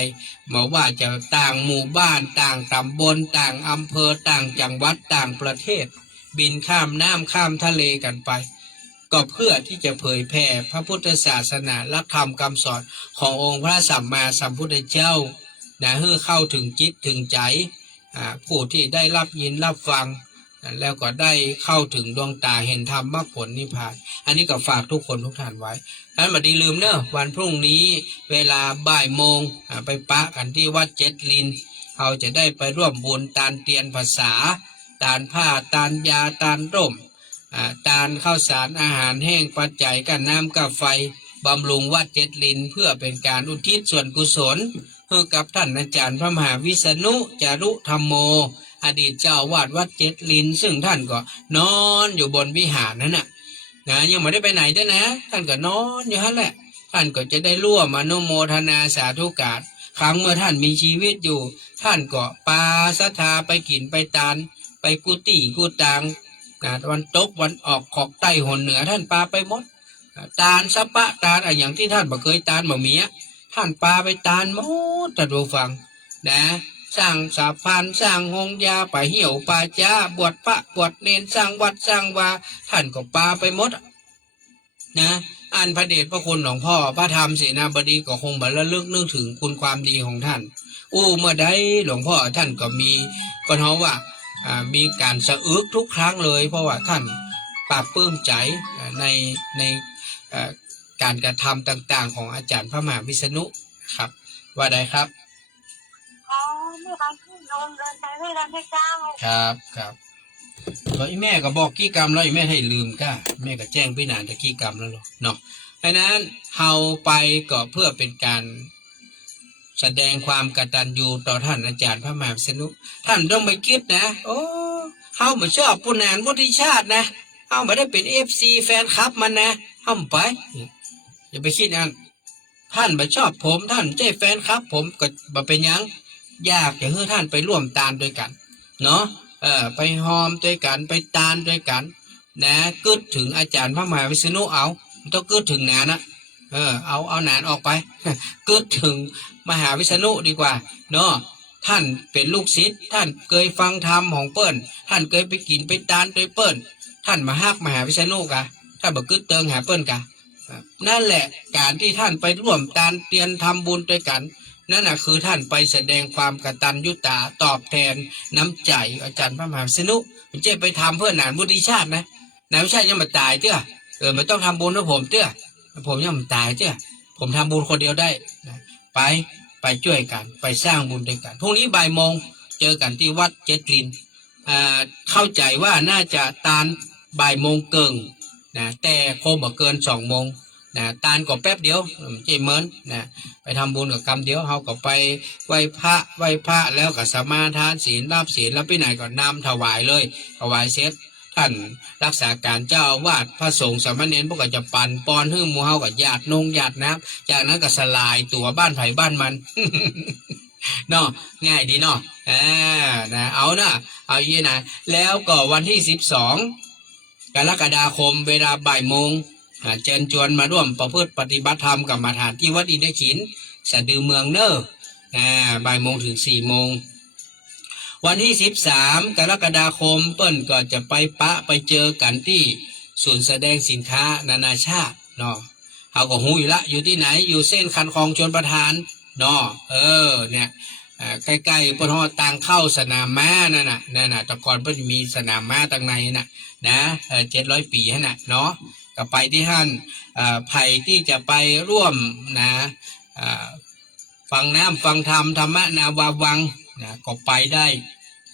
บอกว่าจะต่างหมู่บ้านต่างตำบลต่างอำเภอต่างจังหวัดต่างประเทศบินข้ามน้ำข้ามทะเลกันไปก็เพื่อที่จะเผยแผ่พระพุทธศาสนาและธรรมคำสอนขององค์พระสัมมาสัมพุทธเจ้านะให้เข้าถึงจิตถึงใจผู้ที่ได้รับยินรับฟังแล้วก็ได้เข้าถึงดวงตาเห็นธรรมมรรคผลนิพพานอันนี้ก็ฝากทุกคนทุกท่านไว้นั้นมาดีลืมเนอะวันพรุ่งนี้เวลาบ่ายโมงไปปะกันที่วัดเจ็ดลินเราจะได้ไปร่วมบุญตานเตียนภาษาตานผ้าตานยาตานร่มตานข้าวสารอาหารแห้งปัจจัยกันน้ำกับไฟบำรุงวัดเจ็ดลินเพื่อเป็นการอุทิศส่วนกุศลให้กับท่านอาจารย์พระมหาวิษณุจารุธรรมโมอดีตเจ้าวาดวัดเจ็ดลินซึ่งท่านก็นอนอยู่บนวิหารนั่นนะยังไม่ได้ไปไหนด้วยนะท่านก็นอนอยู่นั่นแหละท่านก็จะได้ร่วมอนุโมทนาสาธุการครั้งเมื่อท่านมีชีวิตอยู่ท่านก็ปาศรัทธาไปกินไปตานไปกุฏิกุตังวันตกวันออกขอกใต้หนเหนือท่านปาไปหมดตานสะปะตานอย่างที่ท่านบ่เคยตานบ่มีท่านปาไปตานหมดท่านผู้ฟังนะสร้างสาพานสร้างหงยาไปเหี่ยวปาจ้าบวชพระบวชเนนสร้างวัดสร้างวาท่านก็ปาไปหมดนะอันพระเดชพระคุณหลวงพ่อพระธรรมเสนาบดีก็คงบ่ระลึกนึกถึงคุณความดีของท่านเมื่อใดหลวงพ่อท่านก็มีก็เพราะว่ามีการสะอึกทุกครั้งเลยเพราะว่าท่านปราบปลื้มใจในการกระทำต่างๆของอาจารย์พระมหาวิษณุครับว่าได้ครับไม่บางที่ลงเดินไปไม่ได้ไม่เจ้าครับแล้วแม่ก็บอกกี่กรรมแล้วแม่ให้ลืมก้าแม่ก็แจ้งพี่นานตะกี่กรรมแล้วเนาะดังนั้นเฮาไปก็เพื่อเป็นการแสดงความกตัญญูต่อท่านอาจารย์พระมหาวิษณุท่านต้องไปคิดนะเฮาไม่ชอบผู้นานวุฒิชาตินะเฮาไม่ได้เป็นFC แฟนคลับมันนะเฮาไปอย่าไปคิดนั้นท่านไม่ชอบผมท่านใจแฟนคลับผมก็บ่เป็นยังอยากจะให้ท่านไปร่วมตานด้วยกันเนาะไปหอมด้วยกันไปตานด้วยกันนะกึดถึงอาจารย์พระมหาวิษณุเอาต้องกึดถึงหนานนะเอาหนานออกไปกึดถึงมหาวิษณุดีกว่าเนาะท่านเป็นลูกศิษย์ท่านเคยฟังธรรมของเปิ้ลท่านเคยไปกินไปตานด้วยเปิ้ลท่านมาฮักมหาวิษณุกะท่านบอกกึดเติงหาเปิ้ลกะนั่นแหละการที่ท่านไปร่วมตานเตียนทำบุญด้วยกันนั่นน่ะคือท่านไปแสดงความกตัญญูตาตอบแทนน้ำใจอาจารย์พระมหาวิษณุไม่ใช่ไปทำเพื่อหนานวุฒิชาตินะหนานวุฒิชาติยังไม่ตายเจ้าไม่ต้องทำบุญนะผมเจ้าผมยังไม่ตายเจ้าผมทำบุญคนเดียวได้ไปช่วยกันไปสร้างบุญด้วยกันพรุ่งนี้บ่ายโมงเจอกันที่วัดเจ็ดลินเข้าใจว่าน่าจะตานบ่ายโมงเกิงนะแต่คงบ่เกิน2 โมง นะตาลก็แป๊บเดียวเจเหมินนะไปทำบุญกับกรรมเดียวเขาก็ไปไหว้พระแล้วก็สมาทานศีลรับศีลแล้วไปไหนก็นำถวายเลยถวายเสร็จท่านรักษาการเจ้าอาวาสพระสงฆ์สามเณรพวกก็จะปั่นปอนหื้อหมู่เฮากับญาติญาติน้ำจากนั้นก็สลายตัวบ้านไผ่บ้านมัน เนาะง่ายดีเนาะนะเอานะเอาอย่างนี้นะแล้วก็วันที่12 กรกฎาคมเวลาบ่ายโมงเชิญชวนมาร่วมประพฤติปฏิบัติธรรมกับมาฐานที่วัดอินทขินสะดือเมืองเนอบ่ายโมงถึง4 โมงวันที่13 กรกฎาคมเปิ้นก็จะไปเจอกันที่ศูนย์แสดงสินค้านานาชาติเนาะเขาก็หูอยู่ละอยู่ที่ไหนอยู่เส้นคันคลองชลประทานเนาะเนี่ยใกล้ๆปนหอต่างเข้าสนามม้านั่นน่ะแต่ก่อนเพิ่นมีสนามม้าตั้งในนะ700 ปีฮะน่ะเนาะก็ไปที่ท่านไผ่ที่จะไปร่วมนะฟังน้ำฟังธรรมธรรมะนาวาวังนะก็ไปได้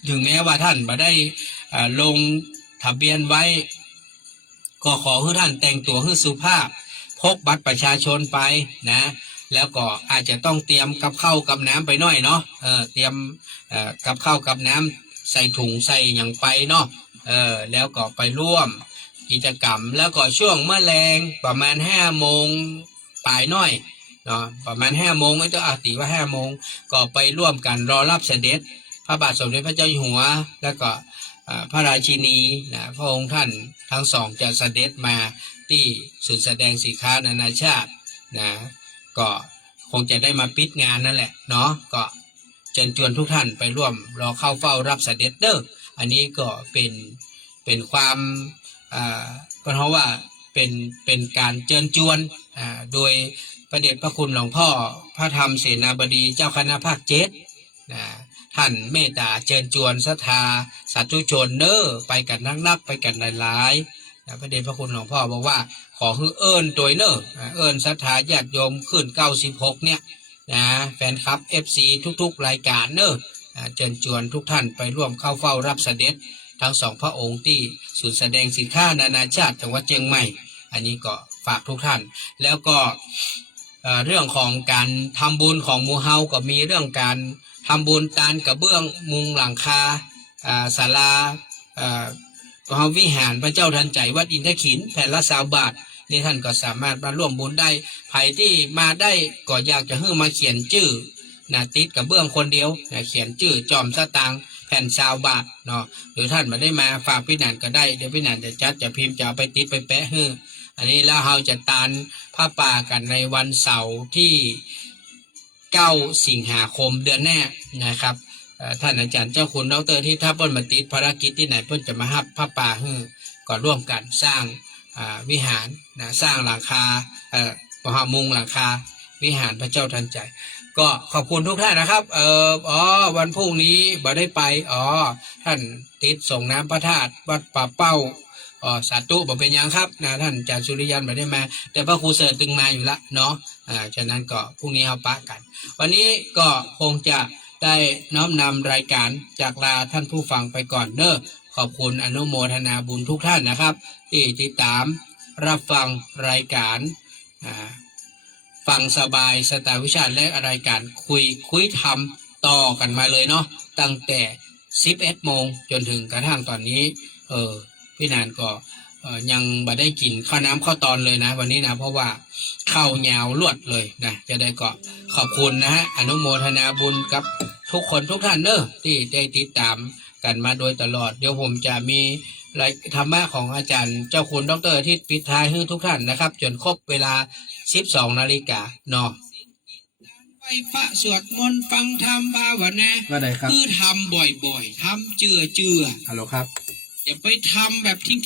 ถึงแม้ว่าท่านมาได้ลงทะเบียนไว้ก็ขอให้ท่านแต่งตัวให้สุภาพพกบัตรประชาชนไปนะแล้วก็อาจจะต้องเตรียมกับข้าวกับน้ำไปหน่อยเนาะเตรียมกับข้าวกับน้ำใส่ถุงใส่อย่างไปเนาะแล้วก็ไปร่วมกิจกรรมแล้วก็ช่วงเมื่อแรงประมาณ5 โมงปลายหน่อยเนาะประมาณ5 โมงไม่ต้องตีว่า5 โมงก็ไปร่วมกันรอรับเสด็จพระบาทสมเด็จพระเจ้าอยู่หัวแล้วก็พระราชินีนะพระองค์ท่านทั้งสองจะเสด็จมาที่ศูนย์แสดงสินค้านานาชาตินะก็คงจะได้มาปิดงานนั่นแหละเนาะก็เชิญชวนทุกท่านไปร่วมรอเข้าเฝ้ารับเสด็จเด้ออันนี้ก็เป็นความเพราะว่าเป็นการเชิญชวนโดยพระเดชพระคุณหลวงพ่อพระธรรมเสนาบดีเจ้าคณะภาค7ท่านเมตตาเชิญชวนศรัทธาสาธุชนเด้อไปกันนักไปกันหลายๆพระเดชพระคุณหลวงพ่อบอกว่าขอให้เอิญตัวเนอเอิญศรัทธาญาติโยมขึ้น96เนี่ยนะแฟนคลับ FC ทุกๆรายการเนอเชิญชวนทุกท่านไปร่วมเข้าเฝ้ารับเสด็จทั้ง2 พระองค์ที่ศูนย์แสดงสินค้านานาชาติจังหวัดเชียงใหม่อันนี้ก็ฝากทุกท่านแล้วก็เรื่องของการทำบุญของหมู่เฮาก็มีเรื่องการทำบุญตานกระเบื้องมุงหลังคาศาลาวิหารพระเจ้าทันใจวัดอินทขินแผ่นละ20 บาทนี่ท่านก็สามารถมาร่วมบุญได้ใครที่มาได้ก็อยากจะให้มาเขียนชื่อติดกระเบื้องคนเดียวเขียนชื่อจอมสตางค์แผ่น20 บาทเนาะหรือท่านมาได้มาฝากพี่นันก็ได้เดี๋ยวพี่นันจะจัดจะพิมพ์จะเอาไปติดไปแปะให้อันนี้แล้วเราจะตานผ้าป่ากันในวันเสาร์ที่9 สิงหาคมเดือนหน้านะครับท่านอาจารย์เจ้าคุณดร.ที่ถ้าเปิ้นมาติดภารกิจที่ไหนเปิ้นจะมาฮับผ้าป่าให้ก็ร่วมกันสร้างวิหารสร้างหลังคามุงหลังคาวิหารพระเจ้าทันใจก็ขอบคุณทุกท่านนะครับวันพรุ่งนี้บ่ได้ไปท่านติดส่งน้ำพระธาตุวัดป่าเป้าสาธุบอกเป็นยังครับท่านอาจารย์สุริยันไม่ได้มาแต่พระครูเสด็จตึงมาอยู่ละเนาะฉะนั้นก็พรุ่งนี้เอาปะกันวันนี้ก็คงจะได้น้อมนำรายการจากลาท่านผู้ฟังไปก่อนเด้อขอบคุณอนุโมทนาบุญทุกท่านนะครับที่ติดตามรับฟังรายการฟังสบายสไตล์วิชาและรายการคุยทำต่อกันมาเลยเนาะตั้งแต่11 โมงจนถึงกระทั่งตอนนี้พี่นานก็ยังบ่ได้กินข้าวน้ำข้าวตอนเลยนะวันนี้นะเพราะว่าข้าวยาวลวดเลยนะจะได้ก็ขอบคุณนะฮะอนุโมทนาบุญกับทุกคนทุกท่านเนอะที่ได้ติดตามกันมาโดยตลอดเดี๋ยวผมจะมีธรรมะของอาจารย์เจ้าคุณดร.อาทิตย์ปิดท้ายให้ทุกท่านนะครับจนครบเวลา 12 นาฬิกาเนาะไปพระสวดมนต์ฟังธรรมภาวนาว่าไดครับคือทำบ่อยๆทำเจือฮัลโหลครับอย่าไปทำแบบทิ้ง